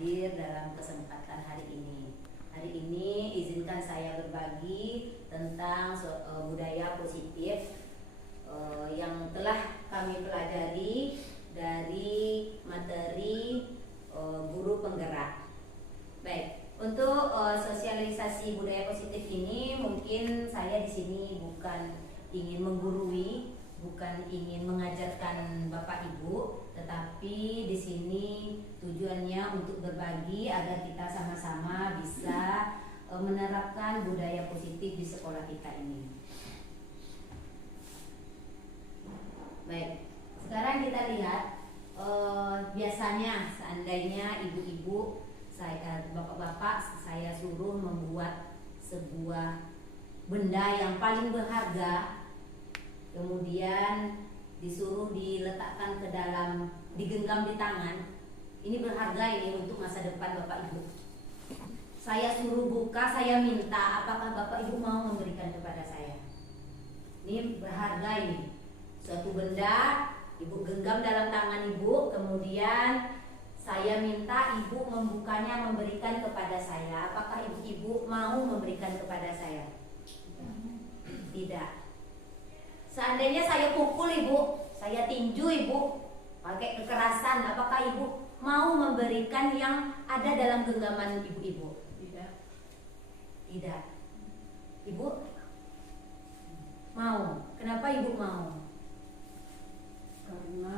hadir dalam kesempatan hari ini. Hari ini izinkan saya berbagi tentang budaya positif yang telah kami pelajari dari materi guru penggerak. Baik, untuk sosialisasi budaya positif ini mungkin saya di sini bukan ingin menggurui, bukan ingin mengajarkan Bapak Ibu, tetapi di sini tujuannya untuk berbagi agar kita sama-sama bisa menerapkan budaya positif di sekolah kita ini. Baik, sekarang kita lihat biasanya seandainya ibu-ibu, bapak-bapak saya suruh membuat sebuah benda yang paling berharga, kemudian disuruh diletakkan ke dalam, digenggam di tangan. Ini berharga ini untuk masa depan Bapak Ibu. Saya suruh buka, saya minta, apakah Bapak Ibu mau memberikan kepada saya? Ini berharga ini. Suatu benda Ibu genggam dalam tangan Ibu, kemudian saya minta Ibu membukanya, memberikan kepada saya. Apakah Ibu mau memberikan kepada saya? Tidak. Seandainya saya pukul Ibu, saya tinju Ibu, pakai kekerasan, apakah Ibu mau memberikan yang ada dalam genggaman Ibu-ibu? Tidak. Tidak. Ibu mau. Kenapa Ibu mau? Karena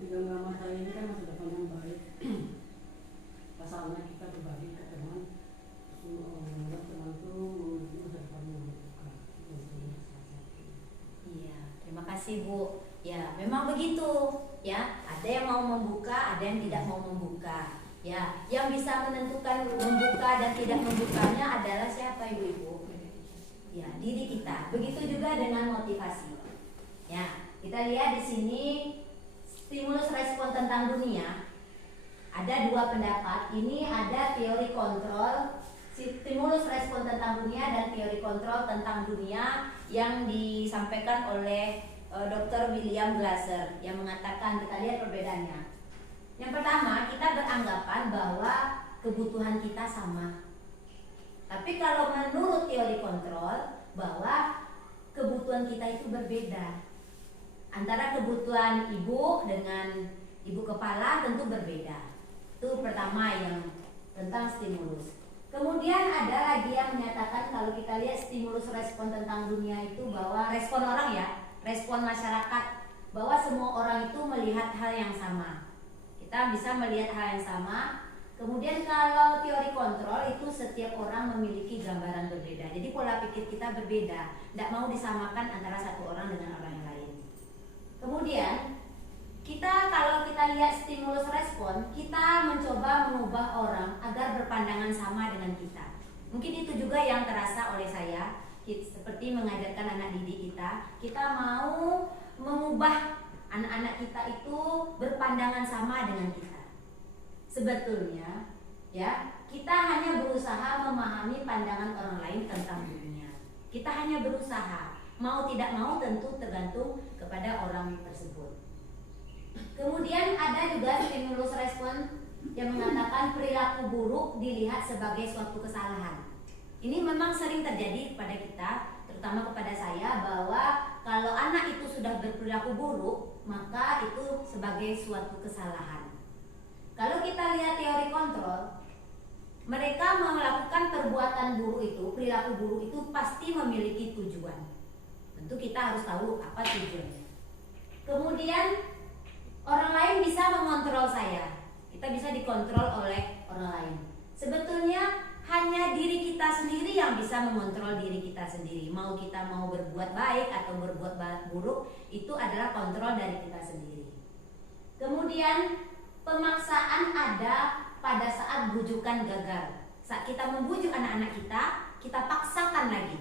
di genggaman saya ini kan masa depan yang baik. Pasalnya kita berbagi ke teman, membuat teman itu memiliki masa depan yang baik. Iya, terima kasih Bu. Ya, memang begitu. Ya, ada yang mau membuka, ada yang tidak mau membuka. Ya, yang bisa menentukan membuka dan tidak membukanya adalah siapa Ibu-ibu? Ya, diri kita. Begitu juga dengan motivasi. Ya, kita lihat di sini stimulus respon tentang dunia. Ada dua pendapat. Ini ada teori kontrol, stimulus respon tentang dunia dan teori kontrol tentang dunia yang disampaikan oleh Dr. William Glasser yang mengatakan, kita lihat perbedaannya. Yang pertama, kita beranggapan bahwa kebutuhan kita sama. Tapi kalau menurut teori kontrol, bahwa kebutuhan kita itu berbeda. Antara kebutuhan ibu dengan ibu kepala tentu berbeda. Itu pertama yang tentang stimulus. Kemudian ada lagi yang menyatakan, kalau kita lihat stimulus respon tentang dunia itu bahwa respon orang ya, respon masyarakat, bahwa semua orang itu melihat hal yang sama. Kita bisa melihat hal yang sama. Kemudian kalau teori kontrol itu setiap orang memiliki gambaran berbeda. Jadi pola pikir kita berbeda, tidak mau disamakan antara satu orang dengan orang yang lain. Kemudian kalau kita lihat stimulus respon, kita mencoba mengubah orang agar berpandangan sama dengan kita. Mungkin itu juga yang terasa oleh saya, seperti mengajarkan anak didik kita mau mengubah anak-anak kita itu berpandangan sama dengan kita. Sebetulnya ya, kita hanya berusaha memahami pandangan orang lain tentang dunia. Kita hanya berusaha, mau tidak mau tentu tergantung kepada orang tersebut. Kemudian ada juga stimulus respon yang mengatakan perilaku buruk dilihat sebagai suatu kesalahan. Ini memang sering terjadi kepada kita, terutama kepada saya, bahwa kalau anak itu sudah berperilaku buruk, maka itu sebagai suatu kesalahan. Kalau kita lihat teori kontrol, mereka melakukan perbuatan buruk itu, perilaku buruk itu pasti memiliki tujuan. Tentu kita harus tahu apa tujuannya. Kemudian orang lain bisa mengontrol saya. Kita bisa dikontrol oleh orang lain. Sebetulnya hanya diri kita sendiri yang bisa mengontrol diri kita sendiri. Mau kita mau berbuat baik atau berbuat buruk, itu adalah kontrol dari kita sendiri. Kemudian pemaksaan ada pada saat bujukan gagal. Saat kita membujuk anak-anak kita paksakan lagi.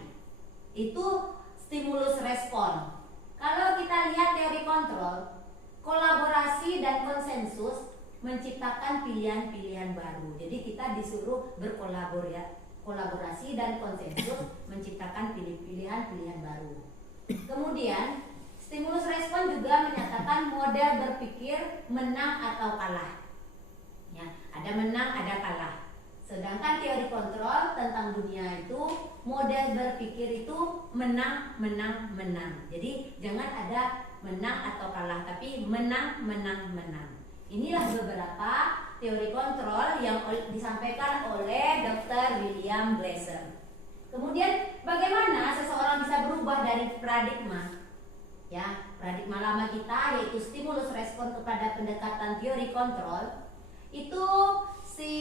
Itu stimulus respon. Kalau kita lihat teori kontrol, kolaborasi dan konsensus menciptakan pilihan-pilihan baru. Jadi kita disuruh berkolaborasi dan konsensus menciptakan pilihan-pilihan baru. Kemudian stimulus respon juga menyatakan model berpikir menang atau kalah. Ya, ada menang, ada model berpikir itu menang, menang, menang. Jadi jangan ada menang atau kalah, tapi menang, menang, menang. Inilah beberapa teori kontrol yang disampaikan oleh Dr. William Glasser. Kemudian bagaimana seseorang bisa berubah dari paradigma? Ya, paradigma lama kita yaitu stimulus respon kepada pendekatan teori kontrol. Itu si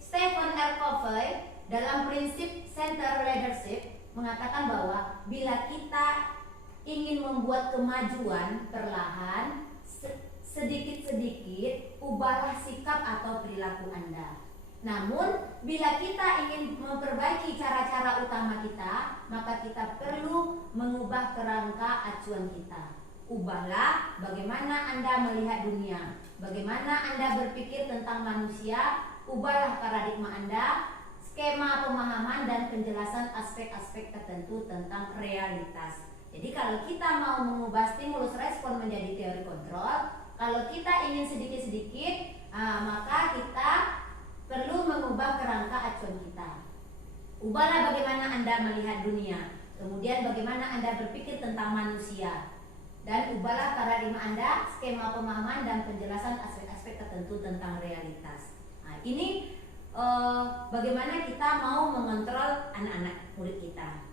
Stephen R. Covey dalam prinsip center leadership mengatakan bahwa bila kita ingin membuat kemajuan perlahan, sedikit-sedikit ubahlah sikap atau perilaku Anda. Namun bila kita ingin memperbaiki cara-cara utama kita, maka kita perlu mengubah kerangka acuan kita. Ubahlah bagaimana Anda melihat dunia, bagaimana Anda berpikir tentang manusia. Ubahlah paradigma Anda, skema pemahaman dan penjelasan aspek-aspek tertentu tentang realitas. Jadi kalau kita mau mengubah stimulus respon menjadi teori kontrol, kalau kita ingin sedikit-sedikit, maka kita perlu mengubah kerangka acuan kita. Ubahlah bagaimana Anda melihat dunia, kemudian bagaimana Anda berpikir tentang manusia, dan ubahlah paradigma Anda, skema pemahaman dan penjelasan aspek-aspek tertentu tentang realitas. Nah, ini bagaimana kita mau mengontrol anak-anak murid kita.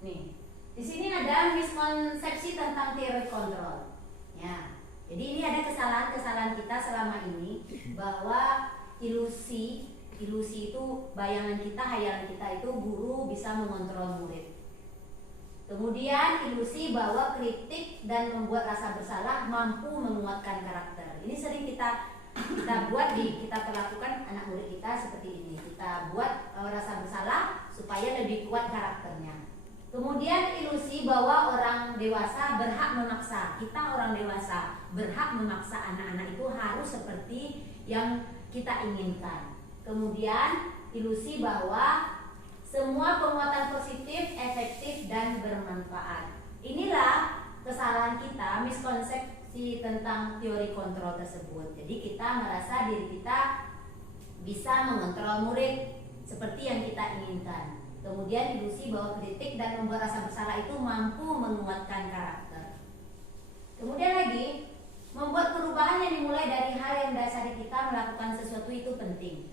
Nih, di sini ada miskonsepsi tentang teori kontrol. Ya, jadi ini ada kesalahan-kesalahan kita selama ini bahwa ilusi itu bayangan kita, hayalan kita itu guru bisa mengontrol murid. Kemudian ilusi bahwa kritik dan membuat rasa bersalah mampu menguatkan karakter. Ini sering kita perlakukan anak murid kita seperti ini. Kita buat rasa bersalah supaya lebih kuat karakternya. Kemudian ilusi bahwa orang dewasa berhak memaksa. Kita orang dewasa berhak memaksa anak-anak itu harus seperti yang kita inginkan. Kemudian ilusi bahwa semua penguatan positif, efektif, dan bermanfaat. Inilah kesalahan kita, miskonsepsi tentang teori kontrol tersebut. Jadi kita merasa diri kita bisa mengontrol murid seperti yang kita inginkan. Kemudian ilusi bahwa kritik dan membuat rasa bersalah itu mampu menguatkan karakter. Kemudian lagi, membuat perubahan yang dimulai dari hal yang mendasari kita melakukan sesuatu itu penting.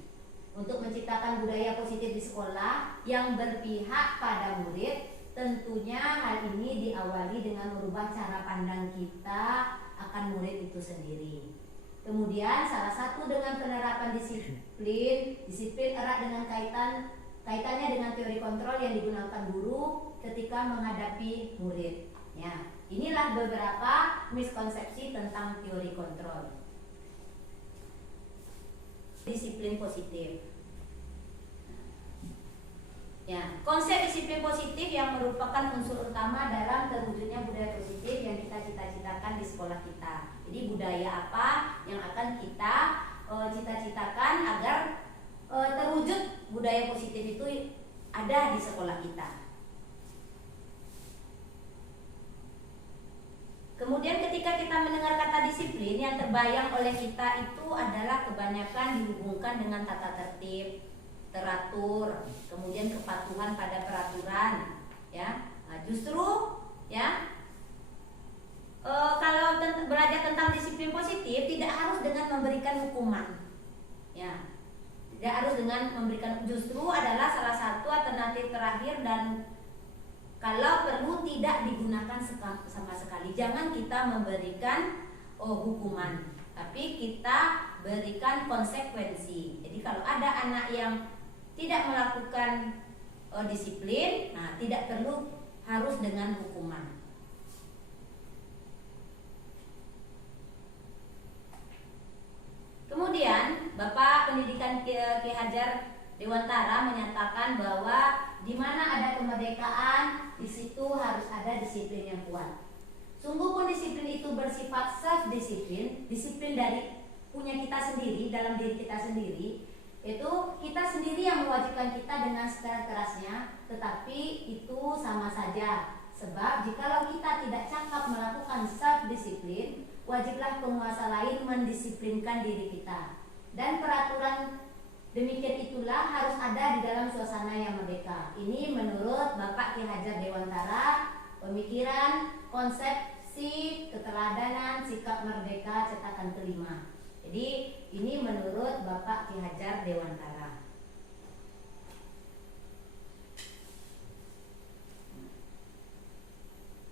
Untuk menciptakan budaya positif di sekolah yang berpihak pada murid, tentunya hal ini diawali dengan merubah cara pandang kita akan murid itu sendiri. Kemudian salah satu dengan penerapan disiplin erat dengan kaitannya dengan teori kontrol yang digunakan guru ketika menghadapi murid. Ya, inilah beberapa miskonsepsi tentang teori kontrol. Disiplin positif. Ya, konsep disiplin positif yang merupakan unsur utama dalam terwujudnya budaya positif yang kita cita-citakan di sekolah kita. Jadi budaya apa yang akan kita cita-citakan agar terwujud budaya positif itu ada di sekolah kita. Kemudian ketika kita mendengar kata disiplin, yang terbayang oleh kita itu adalah kebanyakan dihubungkan dengan tata tertib, teratur, kemudian kepatuhan pada peraturan. Ya, nah, justru ya kalau belajar tentang disiplin positif tidak harus dengan memberikan hukuman. Ya, tidak harus dengan memberikan, justru adalah salah satu alternatif terakhir dan kalau perlu tidak digunakan sama sekali. Jangan kita memberikan hukuman, tapi kita berikan konsekuensi. Jadi kalau ada anak yang tidak melakukan disiplin, nah tidak perlu harus dengan hukuman. Kemudian Bapak Pendidikan Ki Hajar Dewantara menyatakan bahwa di mana ada kemerdekaan, di situ harus ada disiplin yang kuat. Sungguh pun disiplin itu bersifat self-disiplin, disiplin dari punya kita sendiri, dalam diri kita sendiri. Itu kita sendiri yang mewajibkan kita dengan secara kerasnya, tetapi itu sama saja Sebab jikalau kita tidak cakap melakukan self disiplin, wajiblah penguasa lain mendisiplinkan diri kita. Dan peraturan demikian itulah harus ada di dalam suasana yang merdeka. Ini menurut Bapak Ki Hajar Dewantara, pemikiran, konsepsi, keteladanan, sikap merdeka cetakan kelima. Jadi ini menurut Bapak Ki Hajar Dewantara.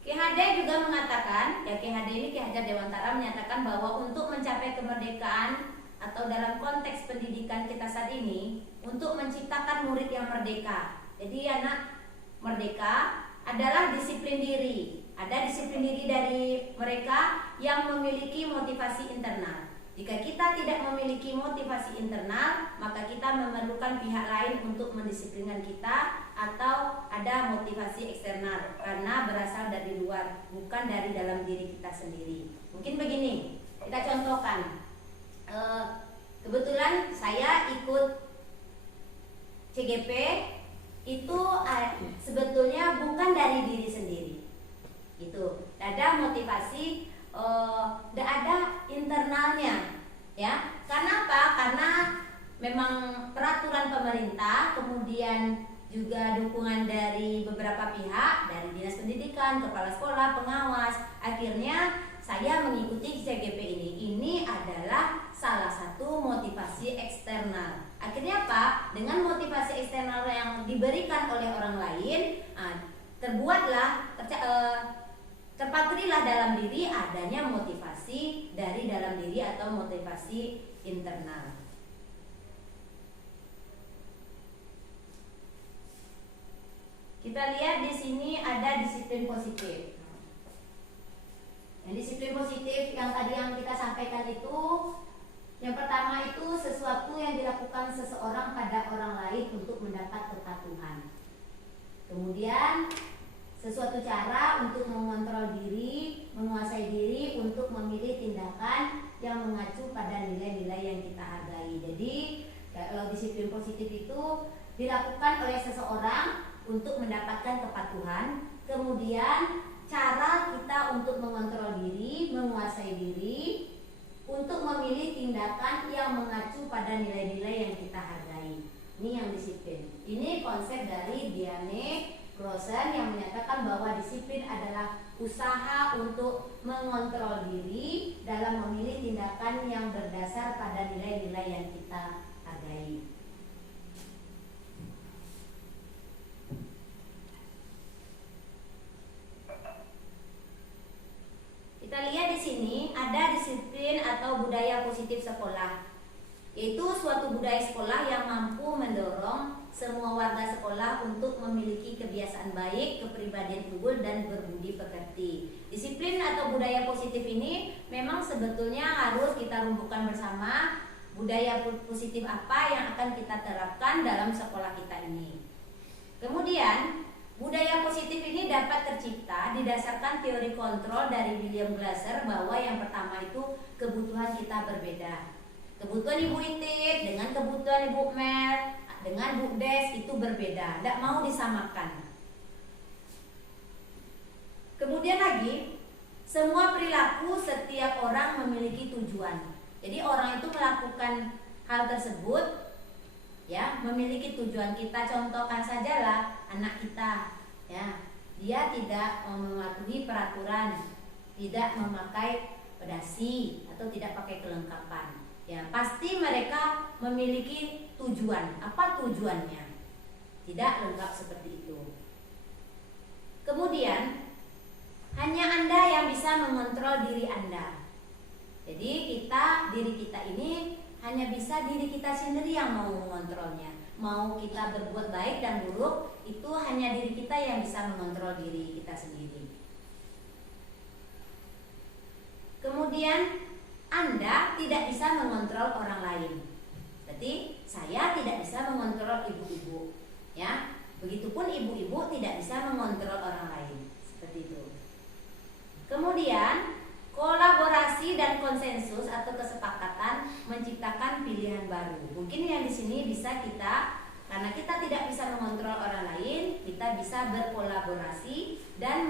Ki HD juga mengatakan, ya Ki HD ini Ki Hajar Dewantara menyatakan bahwa untuk mencapai kemerdekaan atau dalam konteks pendidikan kita saat ini, untuk menciptakan murid yang merdeka. Jadi anak merdeka adalah disiplin diri. Ada disiplin diri dari mereka yang memiliki motivasi internal. Jika kita tidak memiliki motivasi internal, maka kita memerlukan pihak lain untuk mendisiplinkan kita, atau ada motivasi eksternal karena berasal dari luar, bukan dari dalam diri kita sendiri. Mungkin begini, kita contohkan. Kebetulan saya ikut CGP itu sebetulnya bukan dari diri sendiri. Itu ada motivasi, tidak ada internalnya, ya. Karena apa? Karena memang peraturan pemerintah, kemudian juga dukungan dari beberapa pihak, dari dinas pendidikan, kepala sekolah, pengawas. Akhirnya saya mengikuti CGP ini. Ini adalah salah satu motivasi eksternal. Akhirnya apa? Dengan motivasi eksternal yang diberikan oleh orang lain, terpatrilah dalam diri adanya motivasi dari dalam diri atau motivasi internal. Kita lihat di sini ada disiplin positif. Yang disiplin positif yang tadi yang kita sampaikan itu, yang pertama itu sesuatu yang dilakukan seseorang pada orang lain untuk mendapat kepatuhan. Kemudian sesuatu cara untuk mengontrol diri, menguasai diri untuk memilih tindakan yang mengacu pada nilai-nilai yang kita hargai. Jadi kalau disiplin positif itu dilakukan oleh seseorang untuk mendapatkan kepatuhan. Kemudian cara kita untuk mengontrol diri, menguasai diri, untuk memilih tindakan yang mengacu pada nilai-nilai yang kita hargai. Ini yang disiplin. Ini konsep dari Diane Grossen yang menyatakan bahwa disiplin adalah usaha untuk mengontrol diri dalam memilih tindakan yang berdasar pada nilai-nilai yang kita hargai. Kita lihat di sini ada disiplin atau budaya positif sekolah, yaitu suatu budaya sekolah yang mampu mendorong semua warga sekolah untuk memiliki kebiasaan baik, kepribadian unggul, dan berbudi pekerti. Disiplin atau budaya positif ini memang sebetulnya harus kita rumbuhkan bersama. Budaya positif apa yang akan kita terapkan dalam sekolah kita ini. Kemudian budaya positif ini dapat tercipta didasarkan teori kontrol dari William Glasser, bahwa yang pertama itu kebutuhan kita berbeda. Kebutuhan Ibu Itit dengan kebutuhan Ibu Mel dengan Bu Des itu berbeda, tidak mau disamakan. Kemudian lagi, semua perilaku setiap orang memiliki tujuan. Jadi orang itu melakukan hal tersebut, ya, memiliki tujuan. Kita contohkan sajalah anak kita, ya, dia tidak mematuhi peraturan, tidak memakai pedasi atau tidak pakai kelengkapan. Ya, pasti mereka memiliki tujuan. Apa tujuannya? Tidak lengkap seperti itu. Kemudian, hanya Anda yang bisa mengontrol diri Anda. Jadi diri kita ini hanya bisa diri kita sendiri yang mau mengontrolnya. Mau kita berbuat baik dan buruk, itu hanya diri kita yang bisa mengontrol diri kita sendiri. Kemudian Anda tidak bisa mengontrol orang lain. Berarti saya tidak bisa mengontrol ibu-ibu, ya. Begitupun ibu-ibu tidak bisa mengontrol orang lain. Seperti itu. Kemudian kolaborasi dan konsensus atau kesepakatan menciptakan pilihan baru. Mungkin yang di sini bisa kita, karena kita tidak bisa mengontrol orang lain, kita kita bisa berkolaborasi dan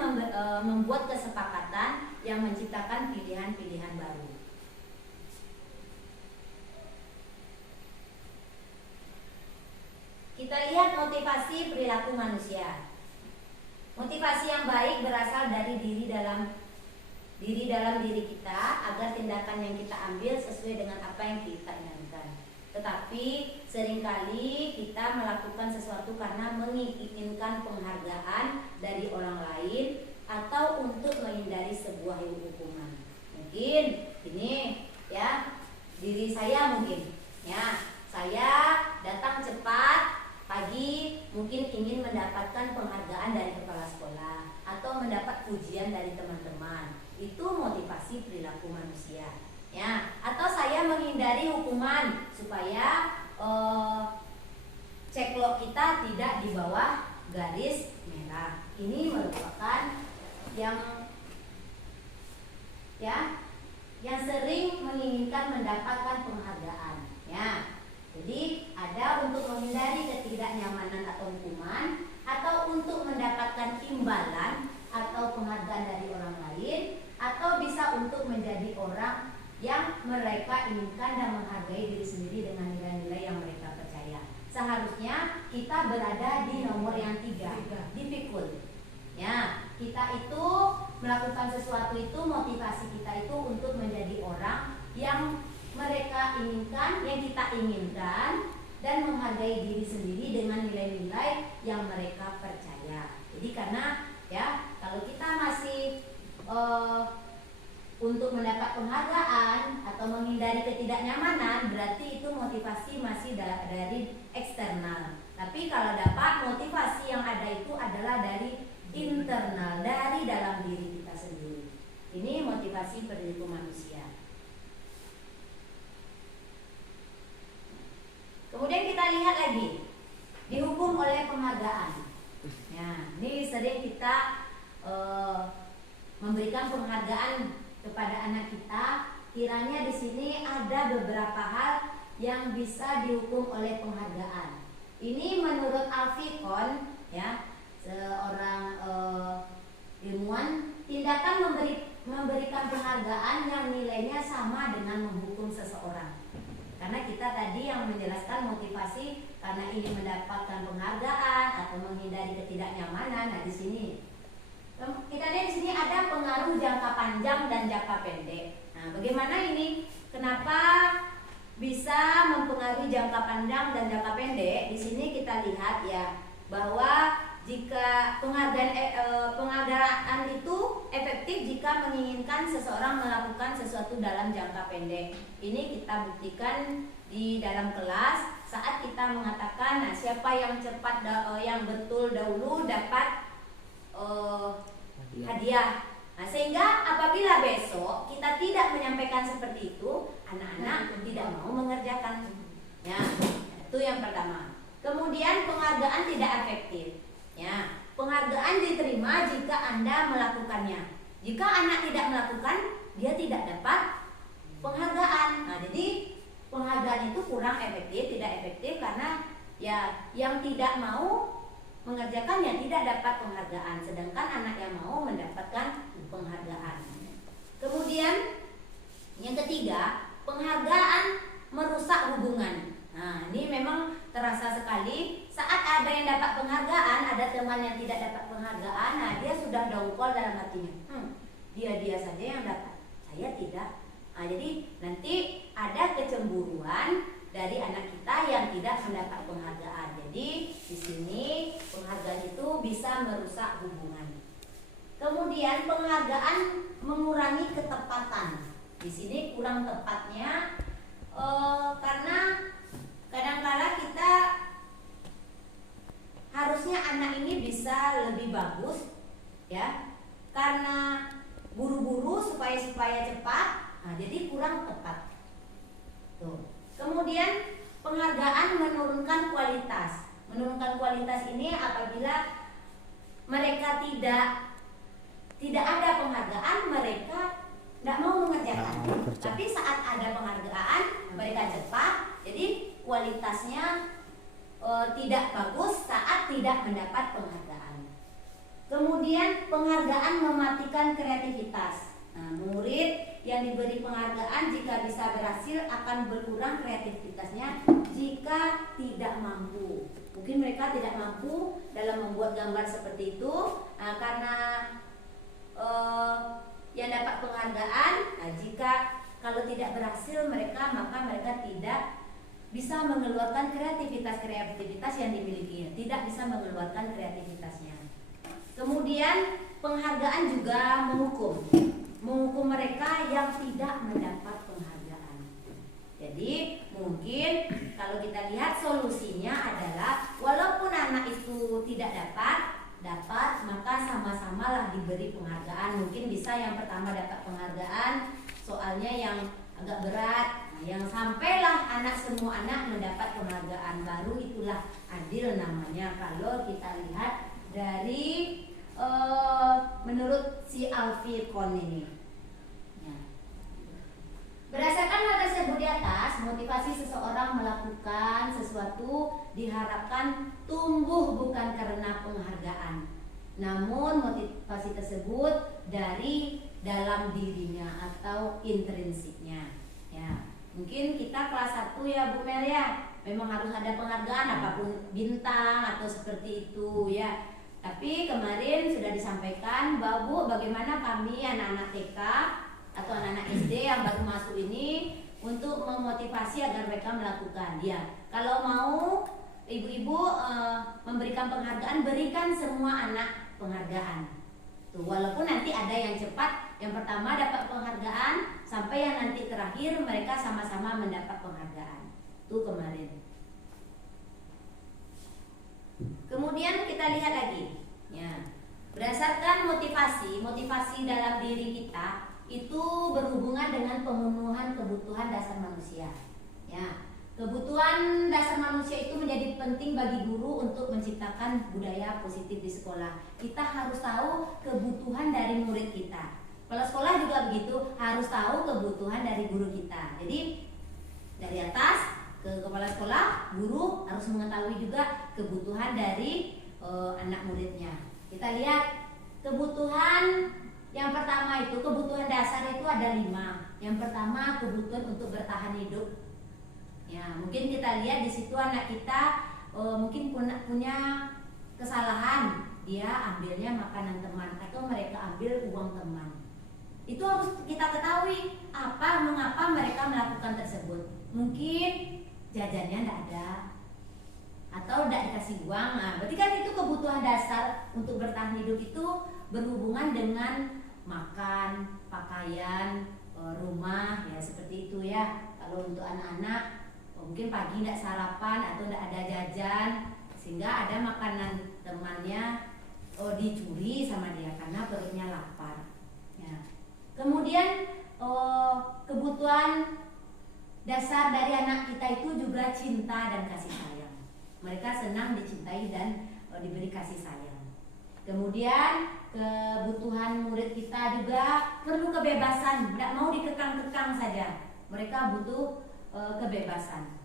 membuat kesepakatan yang menciptakan pilihan-pilihan baru. Kita lihat motivasi perilaku manusia. Motivasi yang baik berasal dari diri dalam diri kita agar tindakan yang kita ambil sesuai dengan apa yang kita inginkan. Tetapi seringkali kita melakukan sesuatu karena menginginkan penghargaan dari orang lain atau untuk menghindari sebuah hukuman. Mungkin ini ya, diri saya mungkin ya, saya datang cepat pagi mungkin ingin mendapatkan penghargaan dari kepala sekolah atau mendapat pujian dari teman-teman. Itu motivasi perilaku manusia ya. Atau saya menghindari hukuman supaya ceklok kita tidak di bawah garis merah. Ini merupakan yang sering menginginkan mendapatkan penghargaan ya. Jadi ada untuk menghindari ketidaknyamanan atau hukuman, atau untuk mendapatkan imbalan atau penghargaan dari orang lain, atau bisa untuk menjadi orang yang mereka inginkan dan menghargai diri sendiri dengan nilai-nilai yang mereka percaya. Seharusnya kita berada di nomor yang 3, difficult. Ya, kita itu melakukan sesuatu itu, motivasi kita itu untuk menjadi orang yang mereka inginkan, yang kita inginkan, dan menghargai diri sendiri dengan nilai-nilai yang mereka percaya. Jadi karena ya, kalau kita masih untuk mendapat penghargaan atau menghindari ketidaknyamanan, berarti itu motivasi masih dari eksternal. Tapi kalau dapat, motivasi yang ada itu adalah dari internal, dari dalam diri kita sendiri. Ini motivasi perilaku manusia. Kemudian kita lihat lagi, dihukum oleh penghargaan. Ya, ini sering kita memberikan penghargaan kepada anak kita. Kiranya di sini ada beberapa hal yang bisa dihukum oleh penghargaan. Ini menurut Alfikon, ya, seorang ilmuwan, tindakan memberikan penghargaan yang nilainya sama dengan menghukum seseorang. Karena kita tadi yang menjelaskan motivasi karena ingin mendapatkan penghargaan atau menghindari ketidaknyamanan. Nah, di sini kita lihat di sini ada pengaruh jangka panjang dan jangka pendek. Nah, bagaimana ini? Kenapa bisa mempengaruhi jangka panjang dan jangka pendek? Di sini kita lihat ya bahwa jika penghargaan itu efektif jika menginginkan seseorang melakukan sesuatu dalam jangka pendek. Ini kita buktikan di dalam kelas saat kita mengatakan, nah, siapa yang cepat yang betul dahulu dapat hadiah. Nah, sehingga apabila besok kita tidak menyampaikan seperti itu, anak-anak tidak mau mengerjakan. Ya, itu yang pertama. Kemudian penghargaan tidak efektif. Ya, penghargaan diterima jika Anda melakukannya. Jika anak tidak melakukan, dia tidak dapat penghargaan. Nah, jadi penghargaan itu kurang efektif, tidak efektif karena ya yang tidak mau mengerjakannya tidak dapat penghargaan, sedangkan anak yang mau mendapatkan penghargaan. Kemudian yang ketiga, penghargaan merusak hubungan. Nah, ini memang terasa sekali saat ada yang dapat penghargaan, ada teman yang tidak dapat penghargaan. Nah, dia sudah dongkol dalam hatinya. Dia saja yang dapat, saya tidak. Nah, jadi nanti ada kecemburuan dari anak kita yang tidak mendapat penghargaan. Jadi di sini penghargaan itu bisa merusak hubungan. Kemudian penghargaan mengurangi ketepatan. Di sini kurang tepatnya karena kadang-kala kita harusnya anak ini bisa lebih bagus, ya, karena buru-buru supaya cepat, nah, jadi kurang tepat. Tuh. Kemudian penghargaan menurunkan kualitas. Menurunkan kualitas ini apabila mereka tidak ada penghargaan, mereka tidak mau mengerjakan. Tapi saat ada penghargaan, mereka cepat, jadi kualitasnya tidak bagus saat tidak mendapat penghargaan. Kemudian penghargaan mematikan kreativitas. Nah, murid yang diberi penghargaan jika bisa berhasil akan berkurang kreativitasnya jika tidak mampu. Mungkin mereka tidak mampu dalam membuat gambar seperti itu, karena yang dapat penghargaan. Nah, jika kalau tidak berhasil maka mereka tidak bisa mengeluarkan kreativitas yang dimilikinya, tidak bisa mengeluarkan kreativitasnya. Kemudian penghargaan juga menghukum mereka yang tidak mendapat penghargaan. Jadi mungkin kalau kita lihat solusinya adalah walaupun anak itu tidak dapat, maka sama-samalah diberi penghargaan. Mungkin bisa yang pertama dapat penghargaan soalnya yang agak berat, yang sampailah semua anak mendapat penghargaan, baru itulah adil namanya. Kalau kita lihat dari menurut si Alfie Kohn ini. Berdasarkan hal tersebut di atas, motivasi seseorang melakukan sesuatu diharapkan tumbuh bukan karena penghargaan, namun motivasi tersebut dari dalam dirinya atau intrinsiknya. Ya, mungkin kita kelas 1 ya Bu Mel ya, memang harus ada penghargaan apapun bintang atau seperti itu ya. Tapi kemarin sudah disampaikan bahwa Bu, bagaimana kami anak-anak TK atau anak-anak SD yang baru masuk ini untuk memotivasi agar mereka melakukan. Ya, kalau mau ibu-ibu memberikan penghargaan, berikan semua anak penghargaan. Tuh, walaupun nanti ada yang cepat, yang pertama dapat penghargaan, sampai yang nanti terakhir mereka sama-sama mendapat penghargaan. Tuh kemarin. Kemudian kita lihat lagi, ya, berdasarkan motivasi dalam diri kita itu berhubungan dengan pemenuhan kebutuhan dasar manusia. Ya, kebutuhan dasar manusia itu menjadi penting bagi guru untuk menciptakan budaya positif di sekolah. Kita harus tahu kebutuhan dari murid kita. Kalau sekolah juga begitu, harus tahu kebutuhan dari guru kita. Jadi dari atas ke kepala sekolah, guru harus mengetahui juga kebutuhan dari anak muridnya. Kita lihat kebutuhan yang pertama itu, kebutuhan dasar itu ada 5. Yang pertama kebutuhan untuk bertahan hidup. Ya, mungkin kita lihat di situ anak kita mungkin punya kesalahan, dia ambilnya makanan teman atau mereka ambil uang teman. Itu harus kita ketahui mengapa mereka melakukan tersebut. Mungkin jajannya tidak ada atau tidak dikasih uang. Nah, berarti kan itu kebutuhan dasar untuk bertahan hidup itu berhubungan dengan makan, pakaian, rumah, ya seperti itu ya. Kalau untuk anak-anak mungkin pagi tidak sarapan atau tidak ada jajan, sehingga ada makanan temannya dicuri sama dia karena perutnya lapar. Ya. Kemudian kebutuhan dasar dari anak kita itu juga cinta dan kasih sayang. Mereka senang dicintai dan diberi kasih sayang. Kemudian kebutuhan murid kita juga perlu kebebasan, tidak mau dikekang-kekang saja. Mereka butuh kebebasan.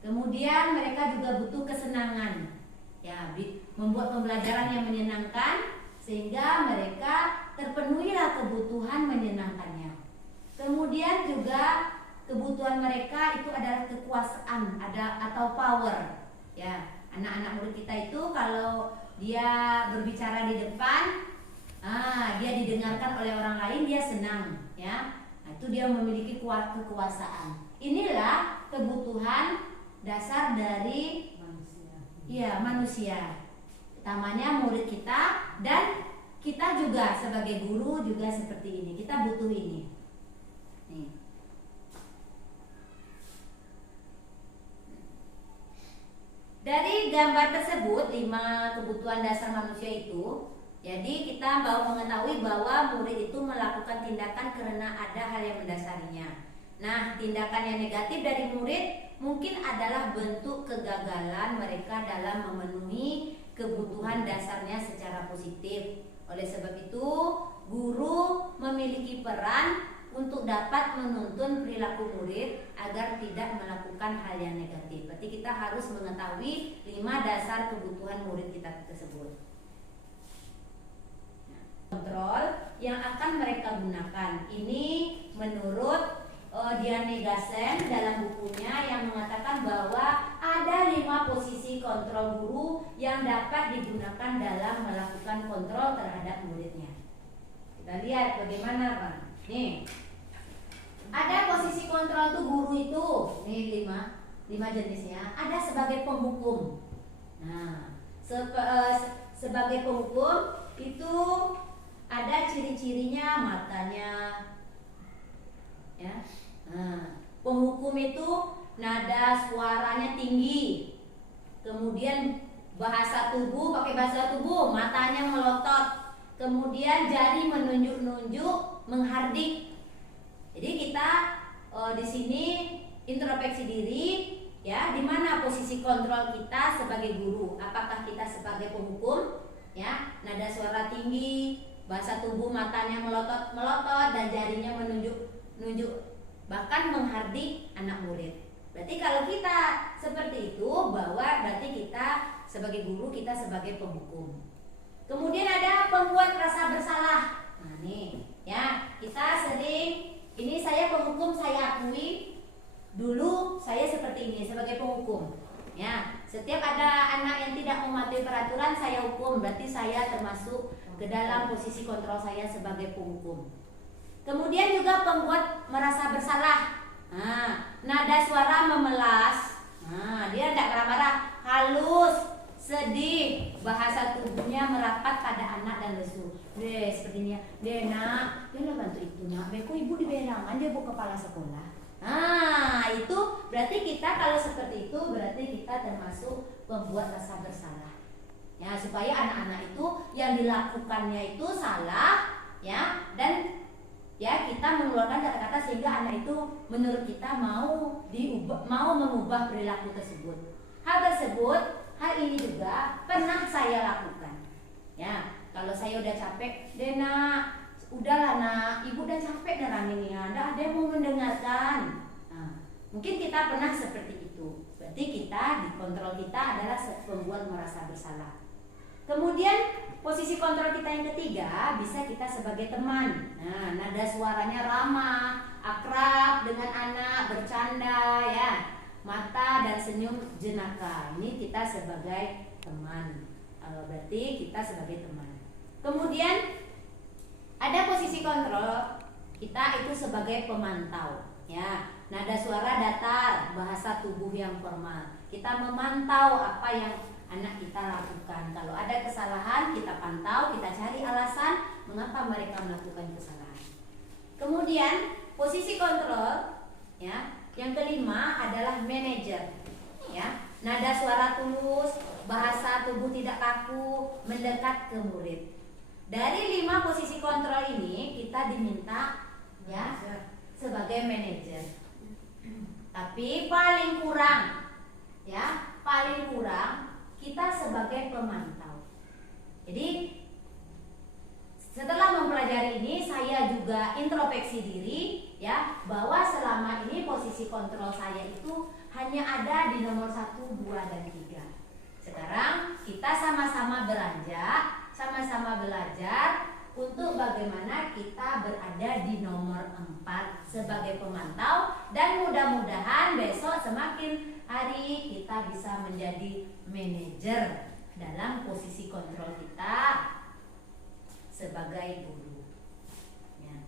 Kemudian mereka juga butuh kesenangan, ya, membuat pembelajaran yang menyenangkan sehingga mereka terpenuhilah kebutuhan menyenangkannya. Kemudian juga kebutuhan mereka itu adalah kekuasaan, atau power. Ya, anak-anak murid kita itu kalau dia berbicara di depan, dia didengarkan oleh orang lain, dia senang, ya. Nah, itu dia memiliki kekuasaan. Inilah kebutuhan dasar dari manusia. Utamanya murid kita, dan kita juga sebagai guru juga seperti ini. Kita butuh ini. Nih. Dari gambar tersebut 5 kebutuhan dasar manusia itu, jadi kita mau mengetahui bahwa murid itu melakukan tindakan karena ada hal yang mendasarinya. Nah, tindakan yang negatif dari murid mungkin adalah bentuk kegagalan mereka dalam memenuhi kebutuhan dasarnya secara positif. Oleh sebab itu, guru memiliki peran untuk dapat menuntun perilaku murid agar tidak melakukan hal yang negatif. Berarti kita harus mengetahui 5 dasar kebutuhan murid kita tersebut. Kontrol yang akan mereka gunakan. Ini menurut Diane Gassen dalam bukunya yang mengatakan bahwa ada 5 posisi kontrol guru yang dapat digunakan dalam melakukan kontrol terhadap muridnya. Kita lihat bagaimana, Pak. Nih, ada posisi kontrol tuh guru itu, nih 5 jenisnya. Ada sebagai penghukum. Nah, sebagai penghukum itu ada ciri-cirinya, matanya, ya. Nah, penghukum itu nada suaranya tinggi, kemudian bahasa tubuh, pakai bahasa tubuh, matanya melotot, kemudian jari menunjuk-nunjuk, menghardik. Jadi kita di sini introspeksi diri, ya, di mana posisi kontrol kita sebagai guru? Apakah kita sebagai penghukum, ya, nada suara tinggi, bahasa tubuh matanya melotot dan jarinya menunjuk, bahkan menghardik anak murid. Berarti kalau kita seperti itu, bahwa berarti kita sebagai guru, kita sebagai penghukum. Kemudian ada pembuat rasa bersalah. Nah nih, ya, kita sering, ini saya penghukum, saya akui dulu saya seperti ini sebagai penghukum. Ya, setiap ada anak yang tidak mematuhi peraturan, saya hukum. Berarti saya termasuk ke dalam posisi kontrol saya sebagai penghukum. Kemudian juga pembuat merasa bersalah. Nah, nada suara memelas. Nah, dia tidak marah-marah, halus, sedih, bahasa tubuhnya merapat pada anak dan lesu. Sepertinya, nak, dia bantu itu nak. Beko ibu di berangan, dia bu kepala sekolah. Nah, itu berarti kita kalau seperti itu berarti kita termasuk pembuat rasa bersalah. Ya, supaya anak-anak itu yang dilakukannya itu salah, ya, dan ya kita mengeluarkan kata-kata sehingga anak itu menurut kita mau mengubah perilaku tersebut. Hal ini juga pernah saya lakukan. Ya, kalau saya udah capek, Dena, udahlah nak, ibu udah capek nerangin ya, ada yang mau mendengarkan. Nah, mungkin kita pernah seperti itu. Berarti kita dikontrol kita adalah pembuat merasa bersalah. Kemudian posisi kontrol kita yang ketiga bisa kita sebagai teman. Nah, nada suaranya ramah, akrab dengan anak, bercanda, ya, mata dan senyum jenaka. Ini kita sebagai teman. Berarti kita sebagai teman. Kemudian ada posisi kontrol kita itu sebagai pemantau. Ya, nada suara datar, bahasa tubuh yang formal. Kita memantau apa yang anak kita lakukan. Kalau ada kesalahan kita pantau, kita cari alasan mengapa mereka melakukan kesalahan. Kemudian posisi kontrol, ya, yang kelima adalah manajer. Ya, nada suara tulus, bahasa tubuh tidak kaku, mendekat ke murid. Dari 5 posisi kontrol ini kita diminta, ya, sebagai manajer. Tapi paling kurang, ya, paling kurang kita sebagai pemantau. Jadi setelah mempelajari ini saya juga introspeksi diri, ya, bahwa selama ini posisi kontrol saya itu hanya ada di nomor 1, 2, dan 3. Sekarang kita sama-sama beranjak, sama-sama belajar untuk bagaimana kita berada di nomor 4 sebagai pemantau, dan mudah-mudahan besok semakin hari kita bisa menjadi manajer dalam posisi kontrol kita sebagai guru. Ya.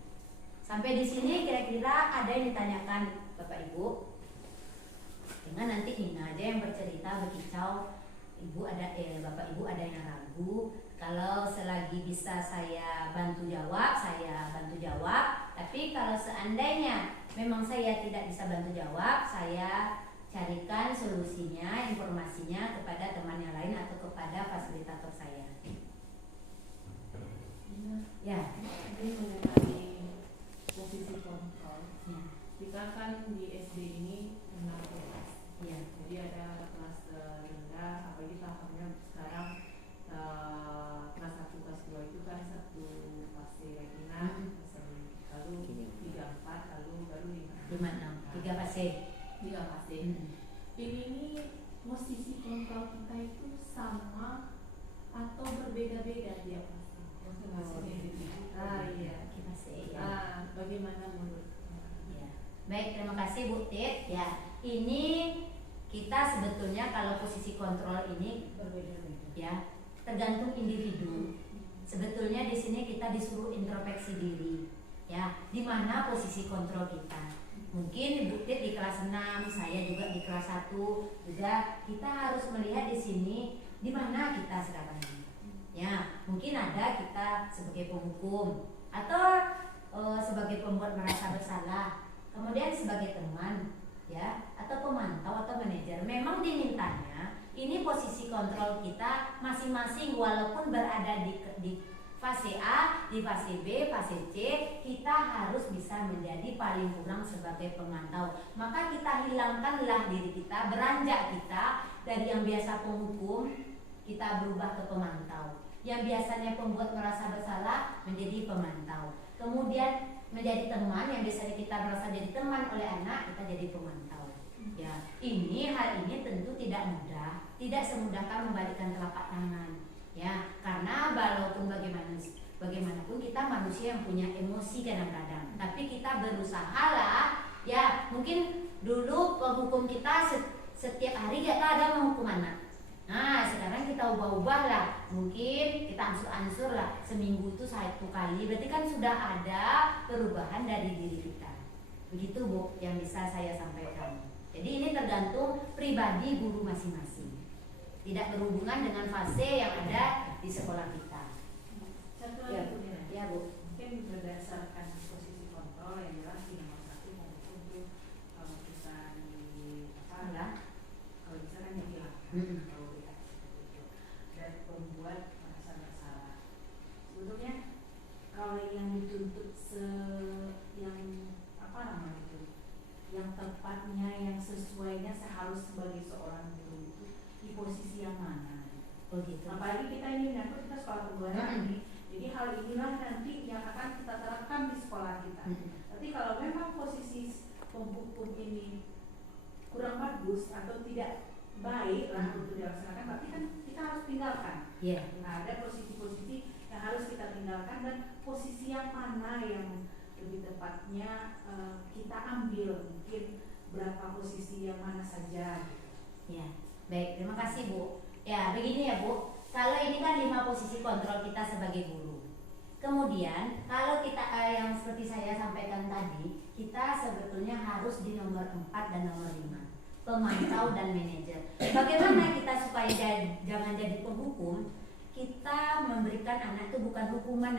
Sampai di sini kira-kira ada yang ditanyakan Bapak Ibu? Dengan nanti Nina aja yang bercerita, berkicau. Bapak Ibu ada yang ragu. Kalau selagi bisa saya bantu jawab, saya bantu jawab. Tapi kalau seandainya memang saya tidak bisa bantu jawab, saya carikan solusinya, informasinya kepada teman yang lain atau kepada fasilitator saya. Ya. Ini mengenai posisi kontrol. Ya. Kita kan di SD ini 6 kelas. Ya. Jadi ada kelas rendah, apalagi tahapnya sekarang kelas 1, kelas 2 itu kan satu fase Regina, lalu 3, 4 berbeda-beda tiap pasti. Masing-masing individu. Iya. Ya. Bagaimana menurut? Ya. Baik, terima kasih Bu Tit. Ya, ini kita sebetulnya kalau posisi kontrol ini Berbeda-beda. ya tergantung individu. Sebetulnya di sini kita disuruh introspeksi diri, ya, di mana posisi kontrol kita. Mungkin Bu Tit di kelas 6, saya juga di kelas 1, juga kita harus melihat di sini di mana kita sekarang ini. Ya, mungkin ada kita sebagai penghukum atau sebagai pembuat merasa bersalah, kemudian sebagai teman, ya, atau pemantau atau manajer. Memang dimintanya ini posisi kontrol kita masing-masing walaupun berada di fase A, di fase B, fase C, kita harus bisa menjadi paling kurang sebagai pemantau. Maka kita hilangkanlah diri kita, beranjak kita dari yang biasa penghukum, kita berubah ke pemantau. Yang biasanya pembuat merasa bersalah menjadi pemantau. Kemudian menjadi teman, yang biasanya kita merasa jadi teman oleh anak, kita jadi pemantau. Ya, hal ini tentu tidak mudah, tidak semudahkan membalikkan telapak tangan. Ya, karena walaupun bagaimanapun kita manusia yang punya emosi kadang-kadang, tapi kita berusaha lah. Ya, mungkin dulu penghukum kita setiap hari kita ada menghukum anak. Nah, sekarang kita ubah-ubah lah. Mungkin kita ansur-ansur lah. Seminggu itu 1 kali. Berarti kan sudah ada perubahan dari diri kita. Begitu Bu, yang bisa saya sampaikan. Jadi ini tergantung pribadi guru masing-masing. Tidak berhubungan dengan fase yang ada di sekolah kita. Satu Ya, lagi Bu Nina. ya Bu. Mungkin berdasarkan posisi kontrol yang jelas di nomor 1 maupun untuk kalau bisa di kalau bisa kan dihilangkan. Dan pembuat merasa bersalah. Sebetulnya kalau yang dituntut yang tepatnya, yang sesuainya seharus sebagai seorang guru itu di posisi yang mana? Oh gitu. Apalagi kita ini menyangkut kita sekolah pembuatan ini. Jadi hal inilah nanti yang akan kita terapkan di sekolah kita. Tapi kalau memang posisi penghukum ini kurang bagus atau tidak baik lah untuk dilaksanakan, berarti kan kita harus tinggalkan. Yeah. Nah, ada posisi-posisi yang harus kita tinggalkan dan posisi yang mana yang lebih tepatnya kita ambil, mungkin berapa posisi yang mana saja. Ya, baik, terima kasih Bu. Ya, begini ya Bu, kalau ini kan 5 posisi kontrol kita sebagai guru. Kemudian kalau kita yang seperti saya sampaikan tadi, kita sebetulnya harus di nomor 4 dan nomor 5, pemantau dan manajer. Bagaimana kita supaya jangan jadi penghukum? Kita memberikan anak itu bukan hukuman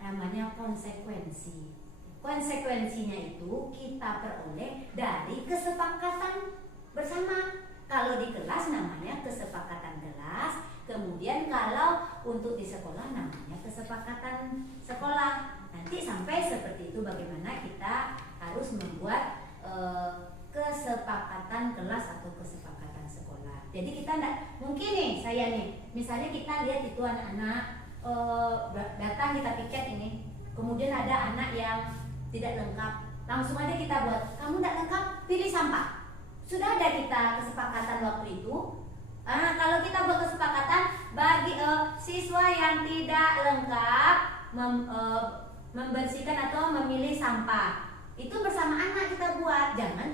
namanya konsekuensi. Konsekuensinya itu kita peroleh dari kesepakatan bersama. Kalau di kelas namanya kesepakatan kelas, kemudian kalau untuk di sekolah namanya kesepakatan sekolah. Nanti sampai seperti itu bagaimana kita harus membuat kesepakatan kelas atau kesepakatan sekolah. Jadi kita enggak mungkin nih, saya nih, misalnya kita lihat itu anak-anak datang kita piket ini, kemudian ada anak yang tidak lengkap, langsung aja kita buat, kamu tidak lengkap, pilih sampah. Sudah ada kita kesepakatan waktu itu. Kalau kita buat kesepakatan bagi siswa yang tidak lengkap membersihkan atau memilih sampah, itu bersama anak kita buat, jangan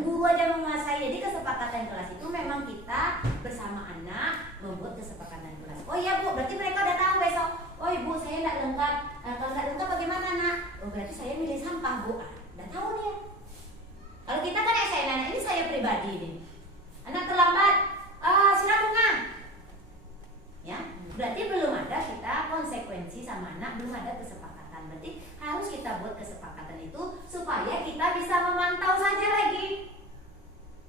guru aja menguasai. Jadi kesepakatan kelas itu memang kita bersama anak membuat kesepakatan kelas. Oh iya Bu, berarti mereka udah tahu besok. Oh ibu saya tidak lengkap. Kalau tidak lengkap bagaimana nak? Oh berarti saya milih sampah Bu. Udah tahu dia. Kalau kita kan anak ini saya pribadi nih. Anak terlambat, siram bunga. Ya, berarti belum ada kita konsekuensi sama anak, belum ada kesepakatan. Berarti harus kita buat kesepakatan itu supaya kita bisa memantau saja lagi.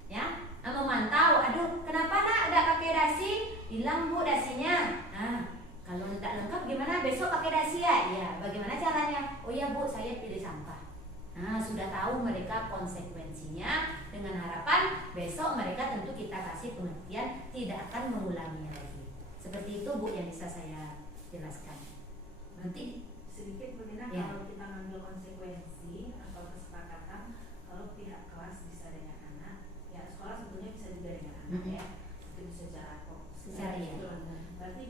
Ya, memantau. Aduh, kenapa nak ada pakai dasi? Hilang Bu dasinya. Nah, kalau tidak lengkap gimana? Besok pakai dasi ya? Ya, bagaimana caranya? Oh ya Bu, saya pilih sampah. Nah, sudah tahu mereka konsekuensinya, dengan harapan besok mereka tentu kita kasih pengertian tidak akan mengulangi lagi. Seperti itu Bu yang bisa saya jelaskan. Nanti sedikit benar ya. Kalau kita ngambil konsekuensi atau kesepakatan, kalau pihak kelas bisa dengan anak, ya sekolah sebetulnya bisa juga dengan anak ya, mungkin secara ya. berarti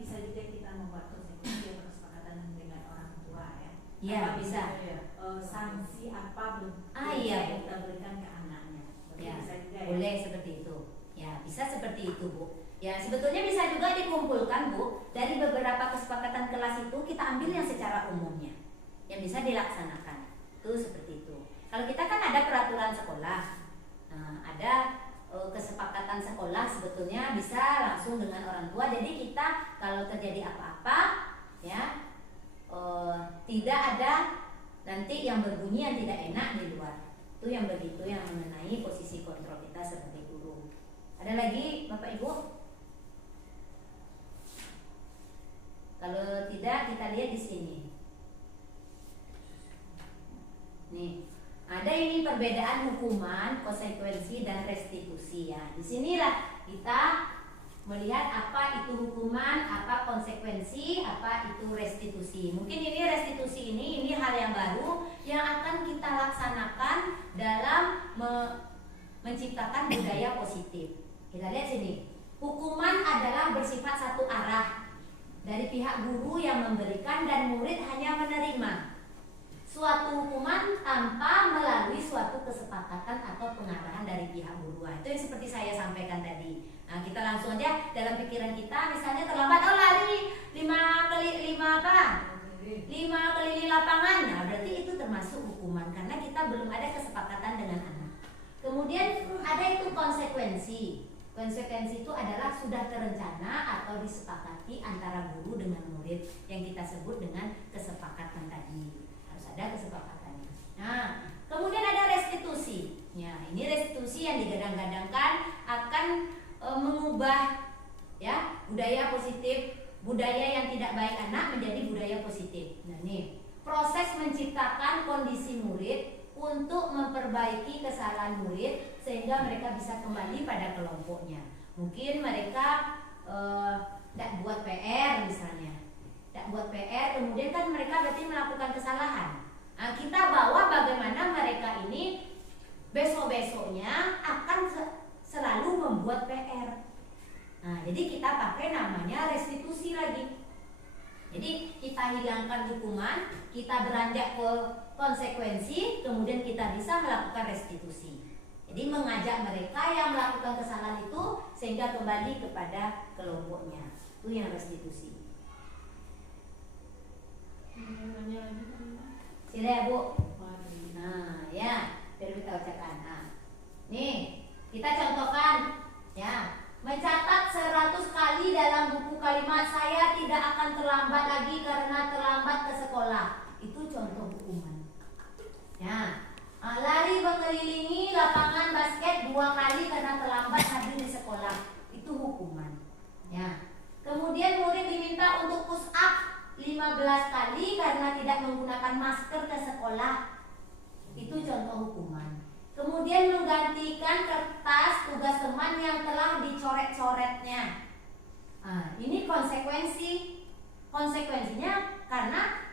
Ya, Apa bisa. begitu ya? Sanksi apa Iya, yang kita berikan ke anaknya? Berarti Ya, bisa juga ya? boleh seperti itu. Ya, bisa seperti itu, Bu. Ya, sebetulnya bisa juga dikumpulkan, Bu. Dari beberapa kesepakatan kelas itu kita ambil yang secara umumnya, yang bisa dilaksanakan. Itu seperti itu. Kalau kita kan ada peraturan sekolah, nah, ada kesepakatan sekolah sebetulnya bisa langsung dengan orang tua. Jadi kita kalau terjadi apa-apa, ya tidak ada nanti yang berbunyi yang tidak enak di luar. Itu yang begitu yang mengenai posisi kontrol kita sebagai guru. Ada lagi Bapak Ibu? Kalau tidak kita lihat di sini. Nih, ada ini perbedaan hukuman, konsekuensi dan restitusi ya. Di sinilah kita melihat apa itu hukuman, apa konsekuensi, apa itu restitusi. Mungkin ini restitusi ini hal yang baru yang akan kita laksanakan dalam menciptakan budaya positif. Kita lihat sini. Hukuman adalah bersifat satu arah dari pihak guru yang memberikan dan murid hanya menerima suatu hukuman tanpa melalui suatu kesepakatan atau pengarahan dari pihak guru. Itu yang seperti saya sampaikan tadi. Nah, kita langsung aja dalam pikiran kita, misalnya terlambat, oh lari 5 keliling lapangan. Nah, berarti itu termasuk hukuman karena kita belum ada kesepakatan dengan anak. Kemudian ada itu konsekuensi. Konsekuensi itu adalah sudah terencana atau disepakati antara guru dengan murid yang kita sebut dengan kesepakatan tadi. Ada kesepakatannya. Nah, kemudian ada restitusi. Ya, ini restitusi yang digadang-gadangkan akan mengubah ya budaya positif, budaya yang tidak baik anak menjadi budaya positif. Nah, ini proses menciptakan kondisi murid untuk memperbaiki kesalahan murid sehingga mereka bisa kembali pada kelompoknya. Mungkin mereka tidak buat PR misalnya, tidak buat PR, kemudian kan mereka berarti melakukan kesalahan. Nah, kita bawa bagaimana mereka ini besok-besoknya akan selalu membuat PR. Nah, jadi kita pakai namanya restitusi lagi. Jadi kita hilangkan hukuman, kita beranjak ke konsekuensi, kemudian kita bisa melakukan restitusi. Jadi mengajak mereka yang melakukan kesalahan itu sehingga kembali kepada kelompoknya. Itu yang restitusi. Sila ya Bu. Nah ya, biar kita ucapkan. Nah, nih kita contohkan ya, mencatat 100 kali dalam buku kalimat saya tidak akan terlambat lagi karena terlambat ke sekolah. Itu contoh hukuman. Ya, lari mengelilingi lapangan basket 2 kali karena terlambat hadir di sekolah. Itu hukuman. Ya. Kemudian murid diminta untuk push up 15 kali karena tidak menggunakan masker ke sekolah. Itu contoh hukuman. Kemudian menggantikan kertas tugas teman yang telah dicoret-coretnya. Nah, ini konsekuensi. Konsekuensinya karena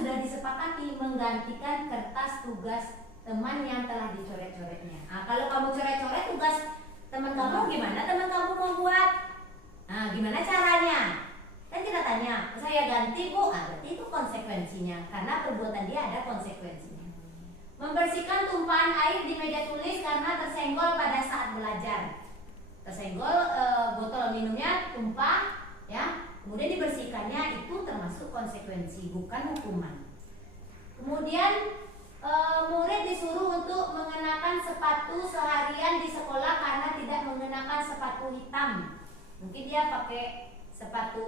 sudah disepakati menggantikan kertas tugas teman yang telah dicoret-coretnya. Nah, kalau kamu coret-coret tugas teman kamu, gimana teman kamu membuat? Nah, gimana caranya? Kan kita tanya, saya ganti Bu, berarti itu konsekuensinya karena perbuatan dia ada konsekuensinya. Membersihkan tumpahan air di meja tulis karena tersenggol pada saat belajar. Tersenggol botol minumnya tumpah, ya, kemudian dibersihkannya, itu termasuk konsekuensi, bukan hukuman. Kemudian murid disuruh untuk mengenakan sepatu seharian di sekolah karena tidak mengenakan sepatu hitam. Mungkin dia pakai sepatu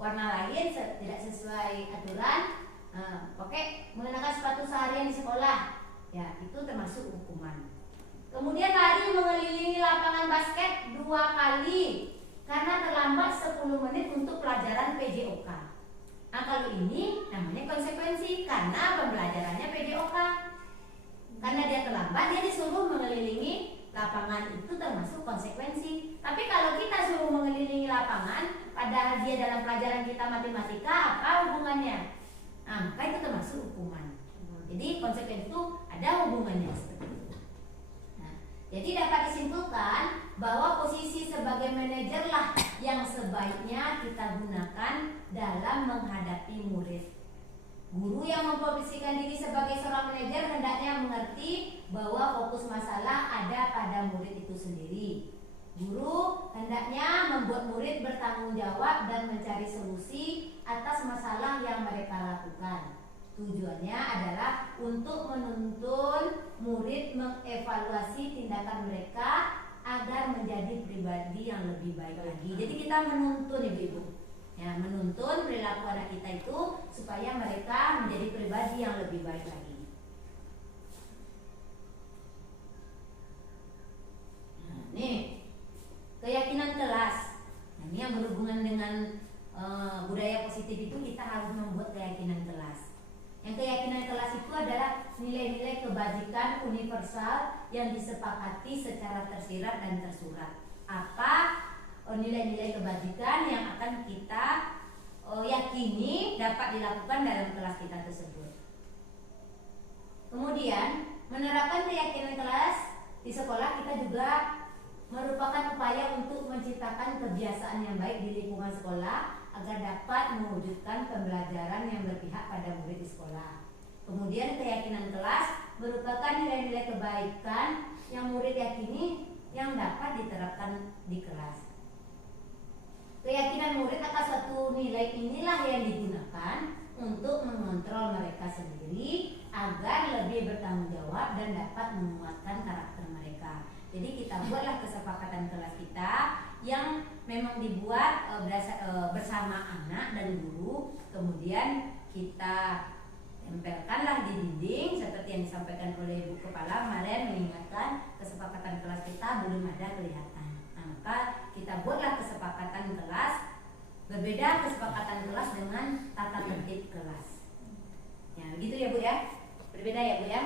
warna lain, tidak sesuai aturan, mengenakan sepatu seharian di sekolah, ya itu termasuk hukuman. Kemudian lari mengelilingi lapangan basket 2 kali karena terlambat 10 menit untuk pelajaran PJOK. Nah, kalau ini namanya konsekuensi karena pembelajarannya PJOK. Karena dia terlambat, dia disuruh mengelilingi lapangan, itu termasuk konsekuensi. Tapi kalau kita suruh mengelilingi lapangan padahal dia dalam pelajaran kita matematika, apa hubungannya? Nah, maka itu termasuk hukuman. Jadi konsekuensi itu ada hubungannya seperti itu. Nah, jadi dapat disimpulkan bahwa posisi sebagai manajer lah yang sebaiknya kita gunakan dalam menghadapi murid. Guru yang memposisikan diri sebagai seorang manajer hendaknya mengerti bahwa fokus masalah ada pada murid itu sendiri. Guru hendaknya membuat murid bertanggung jawab dan mencari solusi atas masalah yang mereka lakukan. Tujuannya adalah untuk menuntun murid mengevaluasi tindakan mereka agar menjadi pribadi yang lebih baik lagi. Jadi kita menuntun ibu-ibu, ya, menuntun perilaku anak kita itu supaya mereka menjadi pribadi yang lebih baik lagi. Nah, nih keyakinan kelas. Nah, ini yang berhubungan dengan budaya positif itu kita harus membuat keyakinan kelas. Yang keyakinan kelas itu adalah nilai-nilai kebajikan universal yang disepakati secara tersirat dan tersurat. Apa nilai-nilai kebajikan yang akan kita yakini dapat dilakukan dalam kelas kita tersebut. Kemudian menerapkan keyakinan kelas di sekolah kita juga merupakan upaya untuk menciptakan kebiasaan yang baik di lingkungan sekolah agar dapat mewujudkan pembelajaran yang berpihak pada murid di sekolah. Kemudian keyakinan kelas merupakan nilai-nilai kebaikan yang murid yakini yang dapat diterapkan di kelas. Keyakinan murid akan suatu nilai inilah yang digunakan untuk mengontrol mereka sendiri agar lebih bertanggung jawab dan dapat menguatkan karakter mereka. Jadi kita buatlah kesepakatan kelas kita yang memang dibuat bersama anak dan guru, kemudian kita tempelkanlah di dinding seperti yang disampaikan oleh Ibu Kepala kemarin, mengingatkan kesepakatan kelas kita belum ada kelihatan. Nah, maka kita buatlah kesepakatan kelas, berbeda kesepakatan kelas dengan tata tertib kelas. Ya, begitu ya Bu ya, berbeda ya Bu ya.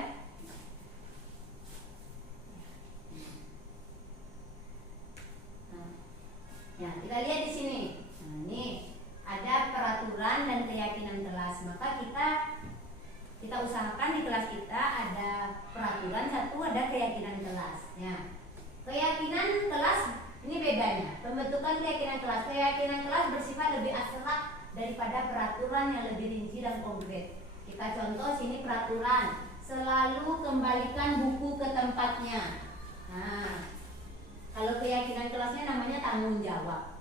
Ya, kita lihat di sini. Nah, ini ada peraturan dan keyakinan kelas. Maka kita usahakan di kelas kita ada peraturan satu, ada keyakinan kelas. Ya. Keyakinan kelas ini bedanya. Pembentukan keyakinan kelas. Keyakinan kelas bersifat lebih abstrak daripada peraturan yang lebih rinci dan konkret. Kita contoh sini peraturan. Selalu kembalikan buku ke tempatnya. Nah, kalau keyakinan kelasnya namanya tanggung jawab.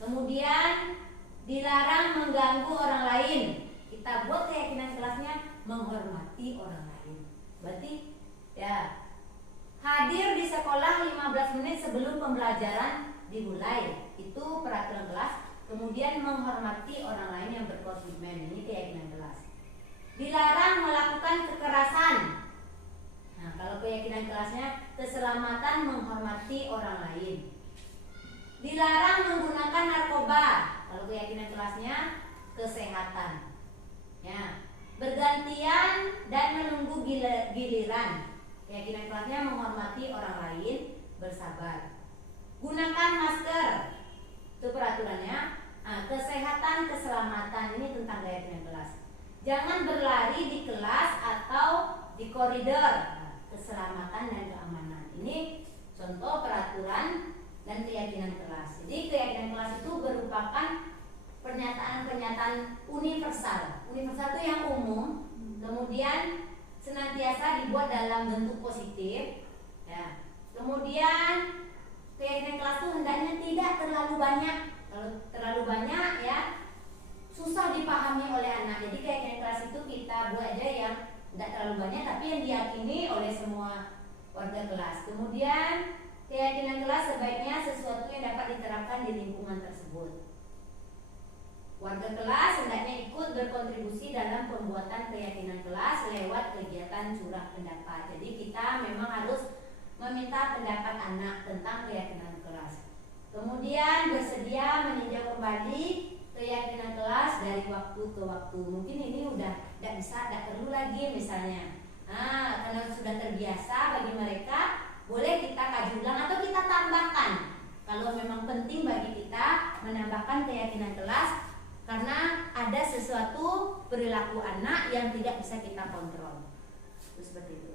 Kemudian dilarang mengganggu orang lain. Kita buat keyakinan kelasnya menghormati orang lain. Berarti ya, hadir di sekolah 15 menit sebelum pembelajaran dimulai. Itu peraturan kelas. Kemudian menghormati orang lain yang berkomitmen. Ini keyakinan kelas. Dilarang melakukan kekerasan. Nah, kalau keyakinan kelasnya keselamatan, menghormati orang lain. Dilarang menggunakan narkoba. Kalau keyakinan kelasnya kesehatan. Ya, bergantian dan menunggu giliran. Keyakinan kelasnya menghormati orang lain, bersabar. Gunakan masker. Itu peraturannya. Nah, kesehatan, keselamatan, ini tentang keyakinan kelas. Jangan berlari di kelas atau di koridor. Keselamatan dan keamanan. Ini contoh peraturan dan keyakinan kelas. Jadi keyakinan kelas itu merupakan pernyataan-pernyataan universal. Universal itu yang umum, kemudian senantiasa dibuat dalam bentuk positif. Ya. Kemudian keyakinan kelas itu hendaknya tidak terlalu banyak. Kalau terlalu banyak ya susah dipahami oleh anak. Jadi keyakinan kelas itu kita buat aja yang tidak terlalu banyak tapi yang diyakini oleh semua warga kelas. Kemudian keyakinan kelas sebaiknya sesuatu yang dapat diterapkan di lingkungan tersebut. Warga kelas hendaknya ikut berkontribusi dalam pembuatan keyakinan kelas lewat kegiatan curah pendapat. Jadi kita memang harus meminta pendapat anak tentang keyakinan kelas. Kemudian bersedia meninjau kembali keyakinan kelas dari waktu ke waktu. Mungkin ini udah tidak perlu lagi misalnya. Nah, karena sudah terbiasa bagi mereka, boleh kita kaji ulang atau kita tambahkan. Kalau memang penting bagi kita menambahkan keyakinan kelas karena ada sesuatu perilaku anak yang tidak bisa kita kontrol. Itu seperti itu.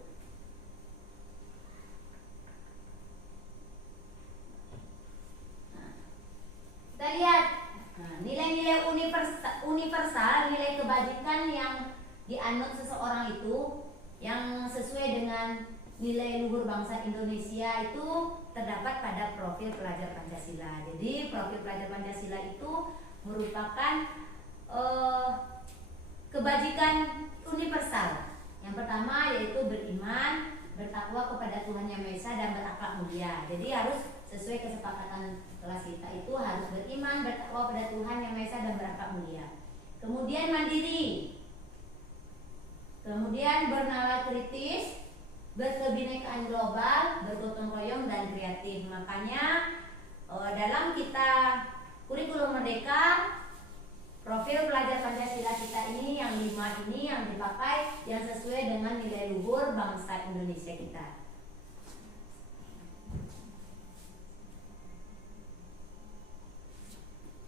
Nah, kita lihat nilai-nilai nilai universal, nilai kebajikan yang dianut seseorang itu yang sesuai dengan nilai luhur bangsa Indonesia itu terdapat pada profil pelajar Pancasila. Jadi profil pelajar Pancasila itu merupakan kebajikan universal. Yang pertama yaitu beriman, bertakwa kepada Tuhan Yang Maha Esa dan berakhlak mulia. Jadi harus sesuai kesepakatan kelas kita itu harus beriman, bertakwa kepada Tuhan Yang Maha Esa dan berakhlak mulia. Kemudian mandiri. Kemudian bernalar kritis, berkebinekaan global, bergotong royong dan kreatif. Makanya dalam kita kurikulum merdeka, profil pelajar Pancasila kita ini yang 5 ini yang dipakai yang sesuai dengan nilai luhur bangsa Indonesia kita.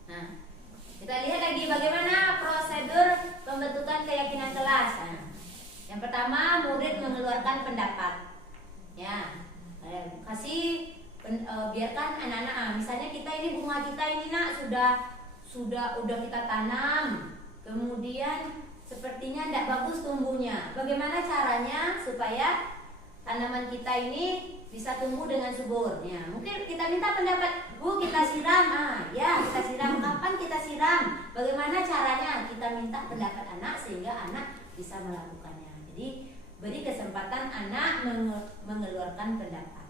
Nah, kita lihat lagi bagaimana prosedur pembentukan keyakinan kelas. Nah, yang pertama murid mengeluarkan pendapat. Ya, biarkan anak-anak. Misalnya kita ini bunga kita ini nak sudah kita tanam, kemudian sepertinya tidak bagus tumbuhnya. Bagaimana caranya supaya tanaman kita ini bisa tumbuh dengan subur? Ya, mungkin kita minta pendapat, Bu, kita siram. Ya, kita siram. Kapan kita siram? Bagaimana caranya? Kita minta pendapat anak sehingga anak bisa melakukannya. Jadi beri kesempatan anak mengeluarkan pendapat.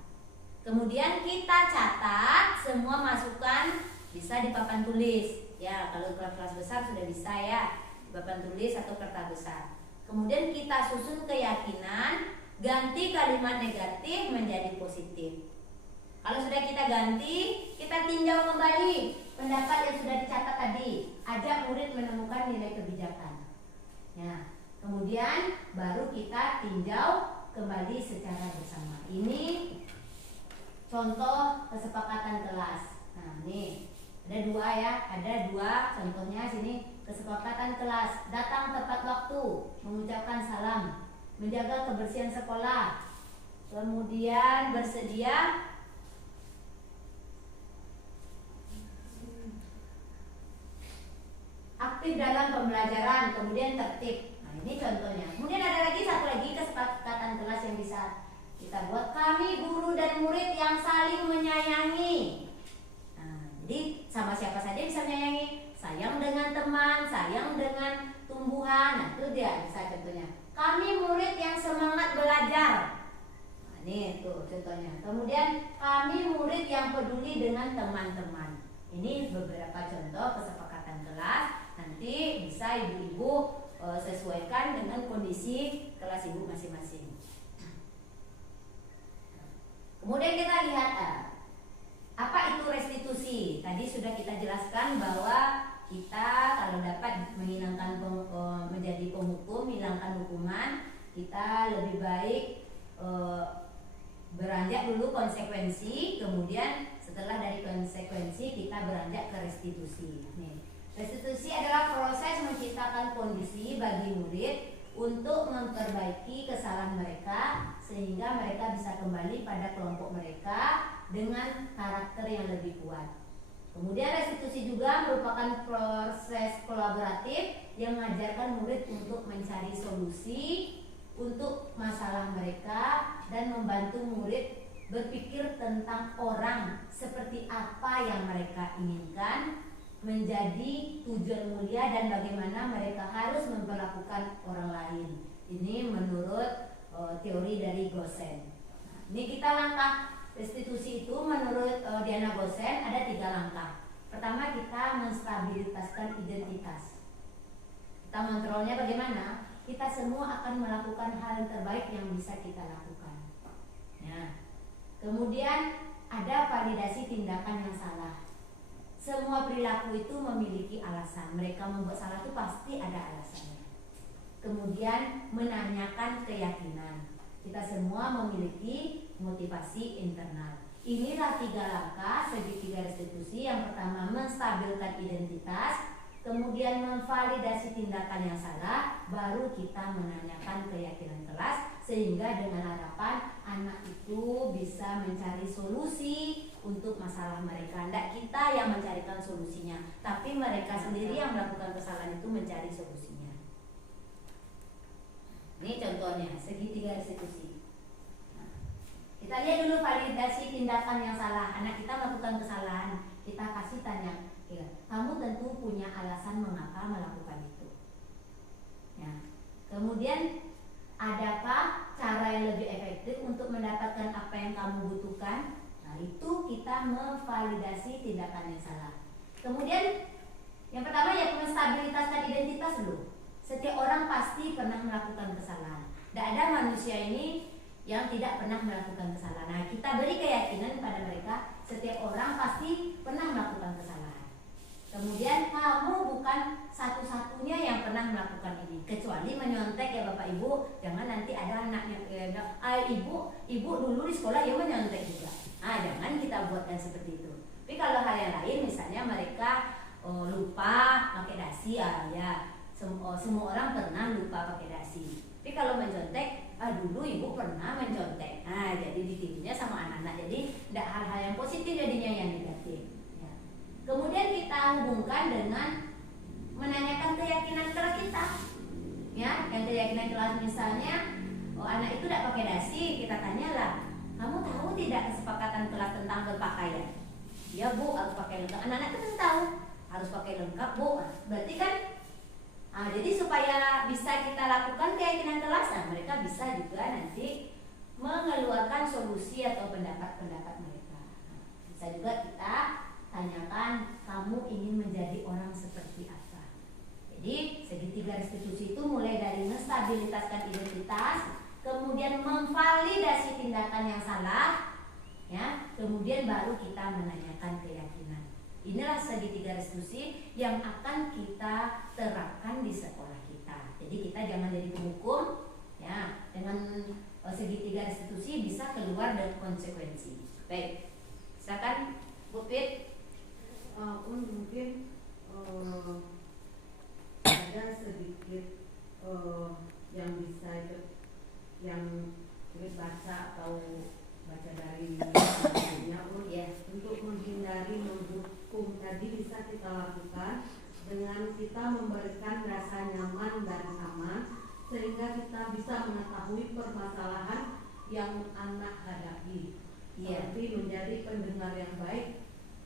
Kemudian kita catat semua masukan, bisa di papan tulis. Ya, kalau kelas-kelas besar sudah bisa ya, papan tulis atau kertas besar. Kemudian kita susun keyakinan, ganti kalimat negatif menjadi positif. Kalau sudah kita ganti, kita tinjau kembali pendapat yang sudah dicatat tadi. Ajak murid menemukan nilai kebijakan. Ya, kemudian baru kita tinjau kembali secara bersama. Ini contoh kesepakatan kelas. Nah, nih ada dua contohnya sini. Kesepakatan kelas, datang tepat waktu, mengucapkan salam, menjaga kebersihan sekolah, kemudian bersedia aktif dalam pembelajaran, kemudian tertib. Nah, ini contohnya. Kemudian ada lagi satu lagi kesepakatan kelas yang bisa kita buat. Kami guru dan murid yang saling menyayangi. Jadi sama siapa saja bisa menyayangi. Sayang dengan teman, sayang dengan tumbuhan. Nah, itu dia bisa contohnya. Kami murid yang semangat belajar. Nah, ini tuh contohnya. Kemudian kami murid yang peduli dengan teman-teman. Ini beberapa contoh kesepakatan kelas. Nanti bisa ibu-ibu sesuaikan dengan kondisi kelas ibu masing-masing. Kemudian kita lihat apa itu restitusi? Tadi sudah kita jelaskan bahwa kita kalau dapat menghilangkan menjadi penghukum, hilangkan hukuman, kita lebih baik beranjak dulu konsekuensi, kemudian setelah dari konsekuensi kita beranjak ke restitusi. Nih, restitusi adalah proses menciptakan kondisi bagi murid untuk memperbaiki kesalahan mereka sehingga mereka bisa kembali pada kelompok mereka dengan karakter yang lebih kuat. Kemudian restitusi juga merupakan proses kolaboratif yang mengajarkan murid untuk mencari solusi untuk masalah mereka dan membantu murid berpikir tentang orang seperti apa yang mereka inginkan menjadi tujuan mulia dan bagaimana mereka harus memperlakukan orang lain. Ini menurut teori dari Gosen. Nah, ini kita langkah restitusi itu menurut Diana Gosen ada 3 langkah. Pertama, kita menstabilitaskan identitas. Kita mengontrolnya bagaimana? Kita semua akan melakukan hal yang terbaik yang bisa kita lakukan. Nah, kemudian ada validasi tindakan yang salah. Semua perilaku itu memiliki alasan. Mereka membuat salah itu pasti ada alasannya. Kemudian menanyakan keyakinan. Kita semua memiliki motivasi internal. Inilah 3 langkah segitiga restitusi. Yang pertama, menstabilkan identitas, kemudian memvalidasi tindakan yang salah, baru kita menanyakan keyakinan kelas sehingga dengan harapan anak itu bisa mencari solusi untuk masalah mereka. Tidak kita yang mencarikan solusinya, tapi mereka sendiri yang melakukan kesalahan itu mencari solusinya. Ini contohnya segitiga restitusi. Nah, kita lihat dulu validasi tindakan yang salah. Anak kita melakukan kesalahan, kita kasih tanya, ya, kamu tentu punya alasan mengapa melakukan itu. Ya. Kemudian adakah cara yang lebih efektif untuk mendapatkan apa yang kamu butuhkan? Nah, itu kita memvalidasi tindakan yang salah. Kemudian yang pertama ya menstabilitaskan identitas dulu. Setiap orang pasti pernah melakukan kesalahan. Tidak ada manusia ini yang tidak pernah melakukan kesalahan. Nah, kita beri keyakinan pada mereka setiap orang pasti pernah melakukan kesalahan. Kemudian kamu bukan satu-satunya yang pernah melakukan ini, kecuali menyontek ya Bapak Ibu. Jangan nanti ada anaknya bilang, ibu dulu di sekolah ya menyontek juga. Jangan kita buatkan seperti itu. Tapi kalau hal yang lain, misalnya mereka lupa pakai dasi, semua orang pernah lupa pakai dasi. Tapi kalau mencontek, dulu ibu pernah mencontek. Jadi ditirunya sama anak-anak. Jadi tidak hal-hal yang positif jadinya yang negatif. Ya. Kemudian kita hubungkan dengan menanyakan keyakinan kelas kita. Ya, yang keyakinan kelas misalnya, anak itu tidak pakai dasi, kita tanyalah, kamu tahu tidak kesepakatan kelas tentang berpakaian? Ya Bu, harus pakai lengkap. Anak-anak itu tahu harus pakai lengkap Bu. Berarti kan jadi supaya bisa kita lakukan keyakinan kelas, mereka bisa juga nanti mengeluarkan solusi atau pendapat-pendapat mereka. Bisa juga kita tanyakan, kamu ingin menjadi orang seperti apa? Jadi segitiga restitusi itu mulai dari menstabilitaskan identitas, kemudian memvalidasi tindakan yang salah, ya, kemudian baru kita menanyakan keyakinan. Inilah segitiga restitusi yang akan kita terapkan di sekolah kita. Jadi kita jangan jadi penghukum, ya. Dengan segitiga restitusi bisa keluar dari konsekuensi. Baik, silakan Bu Pit. Mungkin ada sedikit yang bisa yang baca atau baca dari bukunya untuk menghindari menghukum tadi bisa kita lakukan dengan kita memberikan rasa nyaman dan aman sehingga kita bisa mengetahui permasalahan yang anak hadapi. Seperti menjadi pendengar yang baik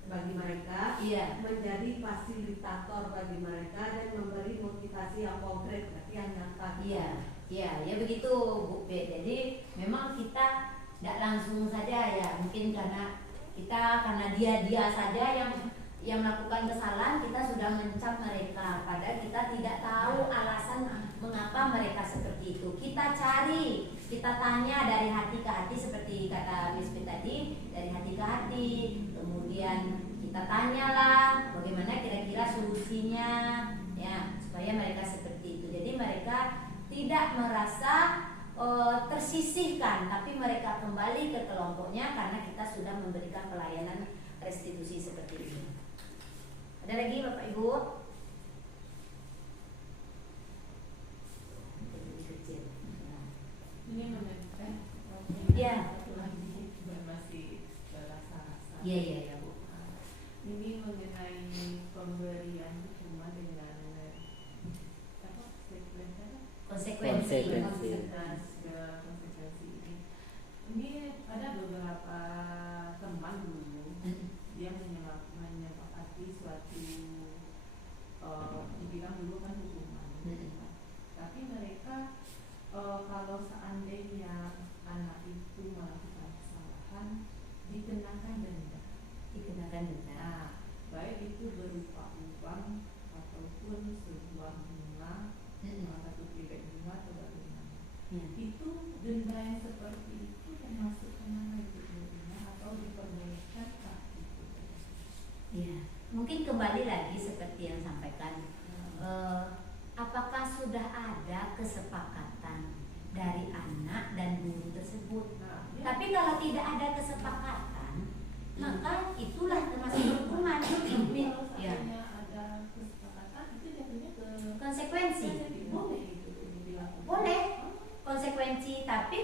bagi mereka, menjadi fasilitator bagi mereka dan memberi motivasi yang konkret, yang nyata. Ya begitu Bu P. Jadi memang kita tidak langsung saja ya, mungkin karena dia saja yang melakukan kesalahan, kita sudah mencap mereka, padahal kita tidak tahu alasan mengapa mereka seperti itu. Kita cari, kita tanya dari hati ke hati seperti kata Miss P tadi, dari hati ke hati. Kemudian kita tanyalah bagaimana kira-kira solusinya, ya, supaya mereka seperti itu. Jadi mereka tidak merasa tersisihkan, tapi mereka kembali ke kelompoknya karena kita sudah memberikan pelayanan restitusi seperti ini. Ada lagi Bapak Ibu? Ini menanyakan masih berasa-rasa. Iya Bu. Ini mengenai pemberian cuma dengan konsekuensi. Konsekuensi ini ada beberapa teman dulu dia menyepakati suatu dibilang dulu kan hukuman, tapi mereka kalau seandainya anak itu melakukan kesalahan dikenakan denda. Nah, baik itu berupa uang ataupun sebuah bunga, satu titik bunga atau bagaimana. Itu denda yang seperti itu termasuk kemana itu bunga atau diperbolehkan tak itu? Ya, mungkin kembali lagi seperti yang sampaikan. Apakah sudah ada kesepakatan dari anak dan guru tersebut? Tapi kalau tidak ada kesepakatan, maka itulah termasuk hukuman. Ya, ada kesepakatan itu jatuhnya ke konsekuensi. boleh itu dilakukan. Boleh konsekuensi, tapi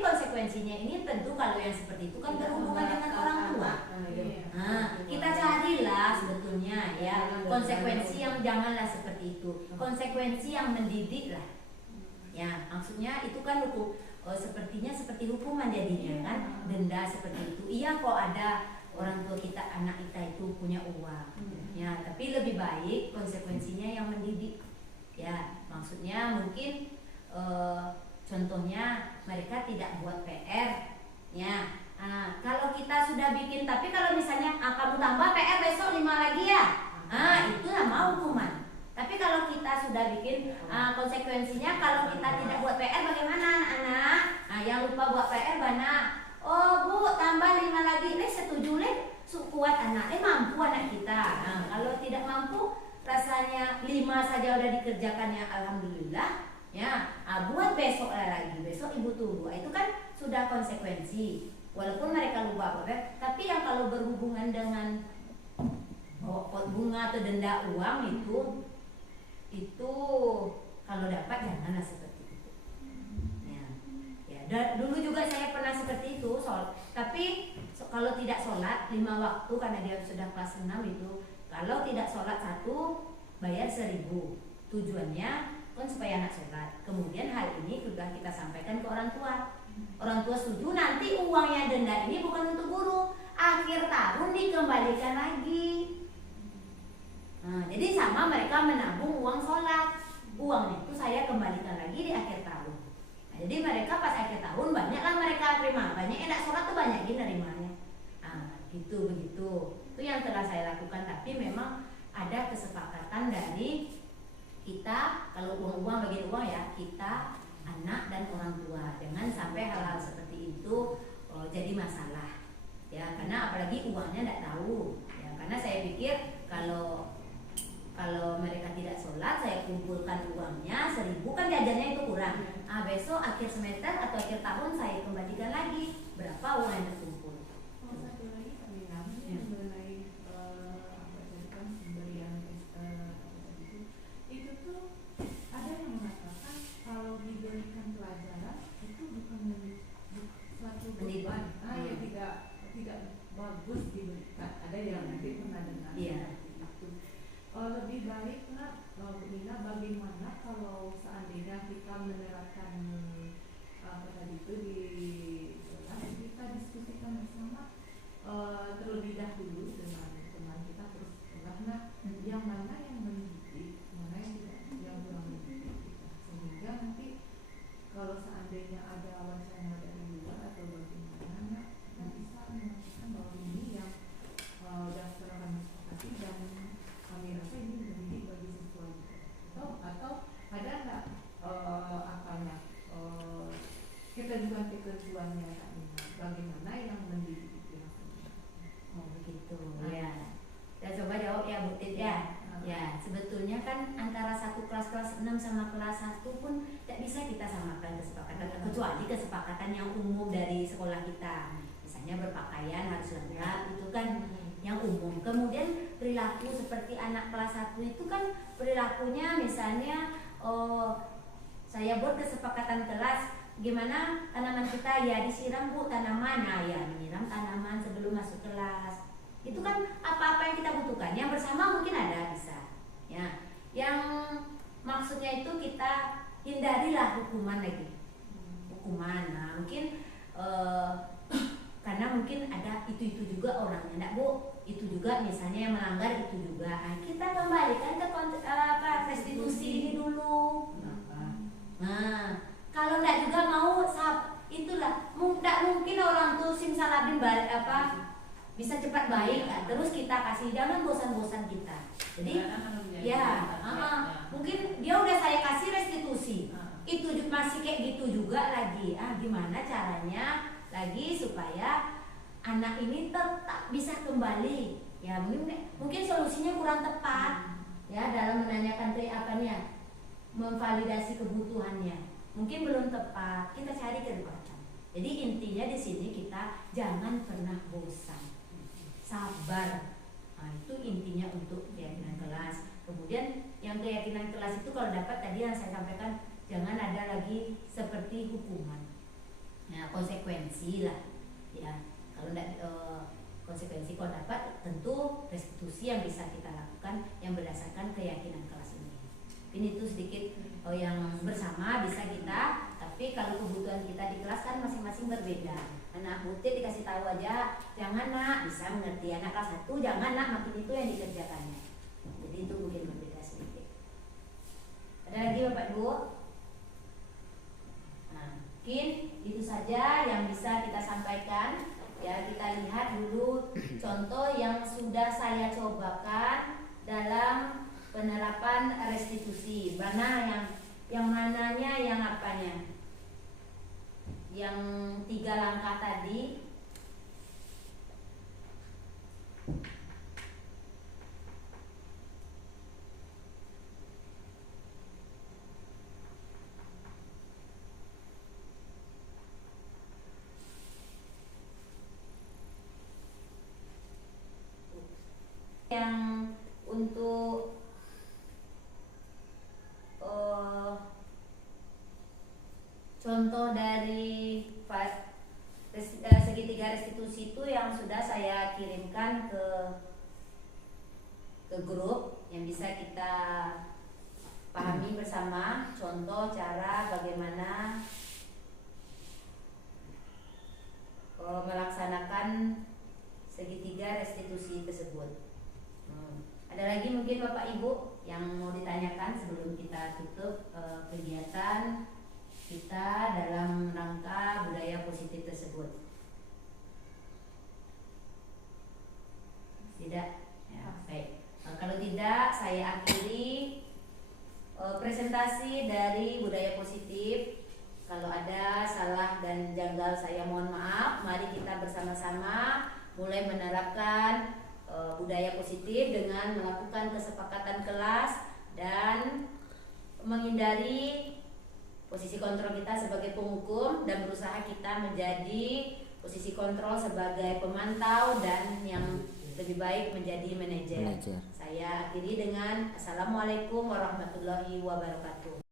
konsekuensinya ini tentu kalau yang seperti itu kan berhubungan dengan orang tua. Iya. Kita carilah sebetulnya ya konsekuensi yang janganlah seperti itu, konsekuensi yang mendidik lah. Ya, maksudnya itu kan hukum, sepertinya seperti hukuman jadinya kan, denda seperti itu. Iya kok ada orang tua kita, anak kita itu punya uang, ya, tapi lebih baik konsekuensinya yang mendidik. Ya, maksudnya mungkin contohnya mereka tidak buat PR, ya. Kalau kita sudah bikin, tapi kalau misalnya kamu tambah PR besok 5 lagi ya, itu nama hukuman. Tapi kalau kita sudah bikin konsekuensinya, kalau kita tidak buat PR bagaimana anak? Yang lupa buat PR mana? Oh bu, tambah 5 lagi. Setuju kuat anak, mampu anak kita. Kalau tidak mampu, rasanya 5 saja udah dikerjakan ya, alhamdulillah. Ya, buat besok lagi. Besok ibu tunggu. Itu kan sudah konsekuensi. Walaupun mereka lupa PR, tapi yang kalau berhubungan dengan pot bunga atau denda uang itu kalau dapat janganlah seperti itu. Ya, dulu juga saya pernah seperti itu, tapi kalau tidak sholat 5 waktu karena dia sudah kelas 6 itu, kalau tidak sholat 1 bayar 1.000. Tujuannya kan supaya anak sholat. Kemudian hal ini sudah kita sampaikan ke orang tua. Orang tua setuju, nanti uangnya denda ini bukan untuk guru, akhir tahun dikembalikan lagi. Jadi sama mereka menabung uang sholat, uangnya itu saya kembalikan lagi di akhir tahun. Jadi mereka pas akhir tahun banyaklah mereka terima, banyak yang tidak sholat tuh banyak nerimanya. Gitu begitu. Itu yang telah saya lakukan. Tapi memang ada kesepakatan dari kita, kalau uang bagi uang ya kita, anak dan orang tua. Jangan sampai hal-hal seperti itu jadi masalah. Ya karena apalagi uangnya tidak tahu. Ya karena saya pikir kalau mereka tidak sholat, saya kumpulkan uangnya 1.000 kan jajannya itu kurang. Besok akhir semester atau akhir tahun saya kembalikan lagi berapa uang yang terkumpul. Satu lagi Pak Nilam, mengenai pemberian itu tuh ada yang mengatakan kalau diberikan pelajaran itu bukan suatu beban, yang tidak bagus diberikan. Ada yang nanti pernah dengar. Lebih baik Bu Nina, bagaimana kalau seandainya kita menerapkan apa tadi itu di kelas, kita diskusikan bersama terlebih dahulu dengan teman kita, terus yang mana yang mendidik, mana yang tidak, yang kurang mendidik kita, sehingga nanti kalau seandainya ada wacana dari luar atau bagaimana, kita bisa mengatakan bahwa ini yang dasar kami sepakati dan kami rasa ini mendidik bagi siswa juga. Atau ada nggak ketentuan-ketentuannya bagaimana yang mendidik itu? Begitu ya. Saya coba jawab ya Bu Tit ya. Ya sebetulnya kan antara satu kelas 6 sama kelas 1 pun tidak bisa kita samakan kesepakatan, kecuali kesepakatan yang umum dari sekolah kita. Misalnya berpakaian harus lengkap, itu kan yang umum. Kemudian perilaku seperti anak kelas 1 itu kan perilakunya misalnya saya buat kesepakatan kelas, gimana tanaman kita ya disiram Bu tanaman, ya menyiram tanaman sebelum masuk kelas. Itu kan apa-apa yang kita butuhkan. Yang bersama mungkin ada bisa. Ya, yang maksudnya itu kita hindarilah hukuman lagi. Hukuman, mungkin karena mungkin ada itu juga orangnya, enggak Bu, itu juga misalnya yang melanggar itu juga. Kita kembalikan ke restitusi ini dulu. Kalau enggak juga mau itulah, enggak mungkin orang tuh simsalabim bisa cepat baik, terus kita kasih, jangan bosan-bosan kita. Jadi mungkin dia udah saya kasih restitusi, itu masih kayak gitu juga lagi. Gimana caranya lagi supaya anak ini tetap bisa kembali? Ya mungkin solusinya kurang tepat ya dalam menanyakan memvalidasi kebutuhannya. Mungkin belum tepat, kita cari kedekatan. Jadi intinya di sini kita jangan pernah bosan. Sabar, itu intinya untuk keyakinan kelas. Kemudian yang keyakinan kelas itu kalau dapat tadi yang saya sampaikan, jangan ada lagi seperti hukuman. ya konsekuensi lah ya. Kalau tidak konsekuensi kalau dapat tentu restitusi yang bisa kita lakukan yang berdasarkan keyakinan kelas ini. Mungkin itu sedikit yang bersama bisa kita, tapi kalau kebutuhan kita di kelas kan masing-masing berbeda. Anak butir dikasih tahu aja, jangan nak, bisa mengerti. Anak kelas 1 jangan nak, makin itu yang dikerjakannya. Jadi itu mungkin berbeda sedikit. Ada lagi Bapak Ibu? Nah, mungkin itu saja yang bisa kita sampaikan. Ya, kita lihat dulu contoh yang sudah saya cobakan dalam penerapan restitusi. Mana yang mananya yang apanya? Yang 3 langkah tadi. Yang untuk contoh dari segitiga restitusi itu yang sudah saya kirimkan ke grup yang bisa kita pahami bersama. Contoh cara bagaimana melaksanakan segitiga restitusi tersebut. Ada lagi mungkin Bapak Ibu yang mau ditanyakan sebelum kita tutup kegiatan kita dalam rangka budaya positif tersebut? Tidak? Ya, baik. Kalau tidak, saya akhiri presentasi dari budaya positif. Kalau ada salah dan janggal saya mohon maaf. Mari kita bersama-sama mulai menerapkan budaya positif dengan melakukan kesepakatan kelas dan menghindari posisi kontrol kita sebagai penghukum dan berusaha kita menjadi posisi kontrol sebagai pemantau dan yang lebih baik menjadi manajer. Saya akhiri dengan Assalamualaikum warahmatullahi wabarakatuh.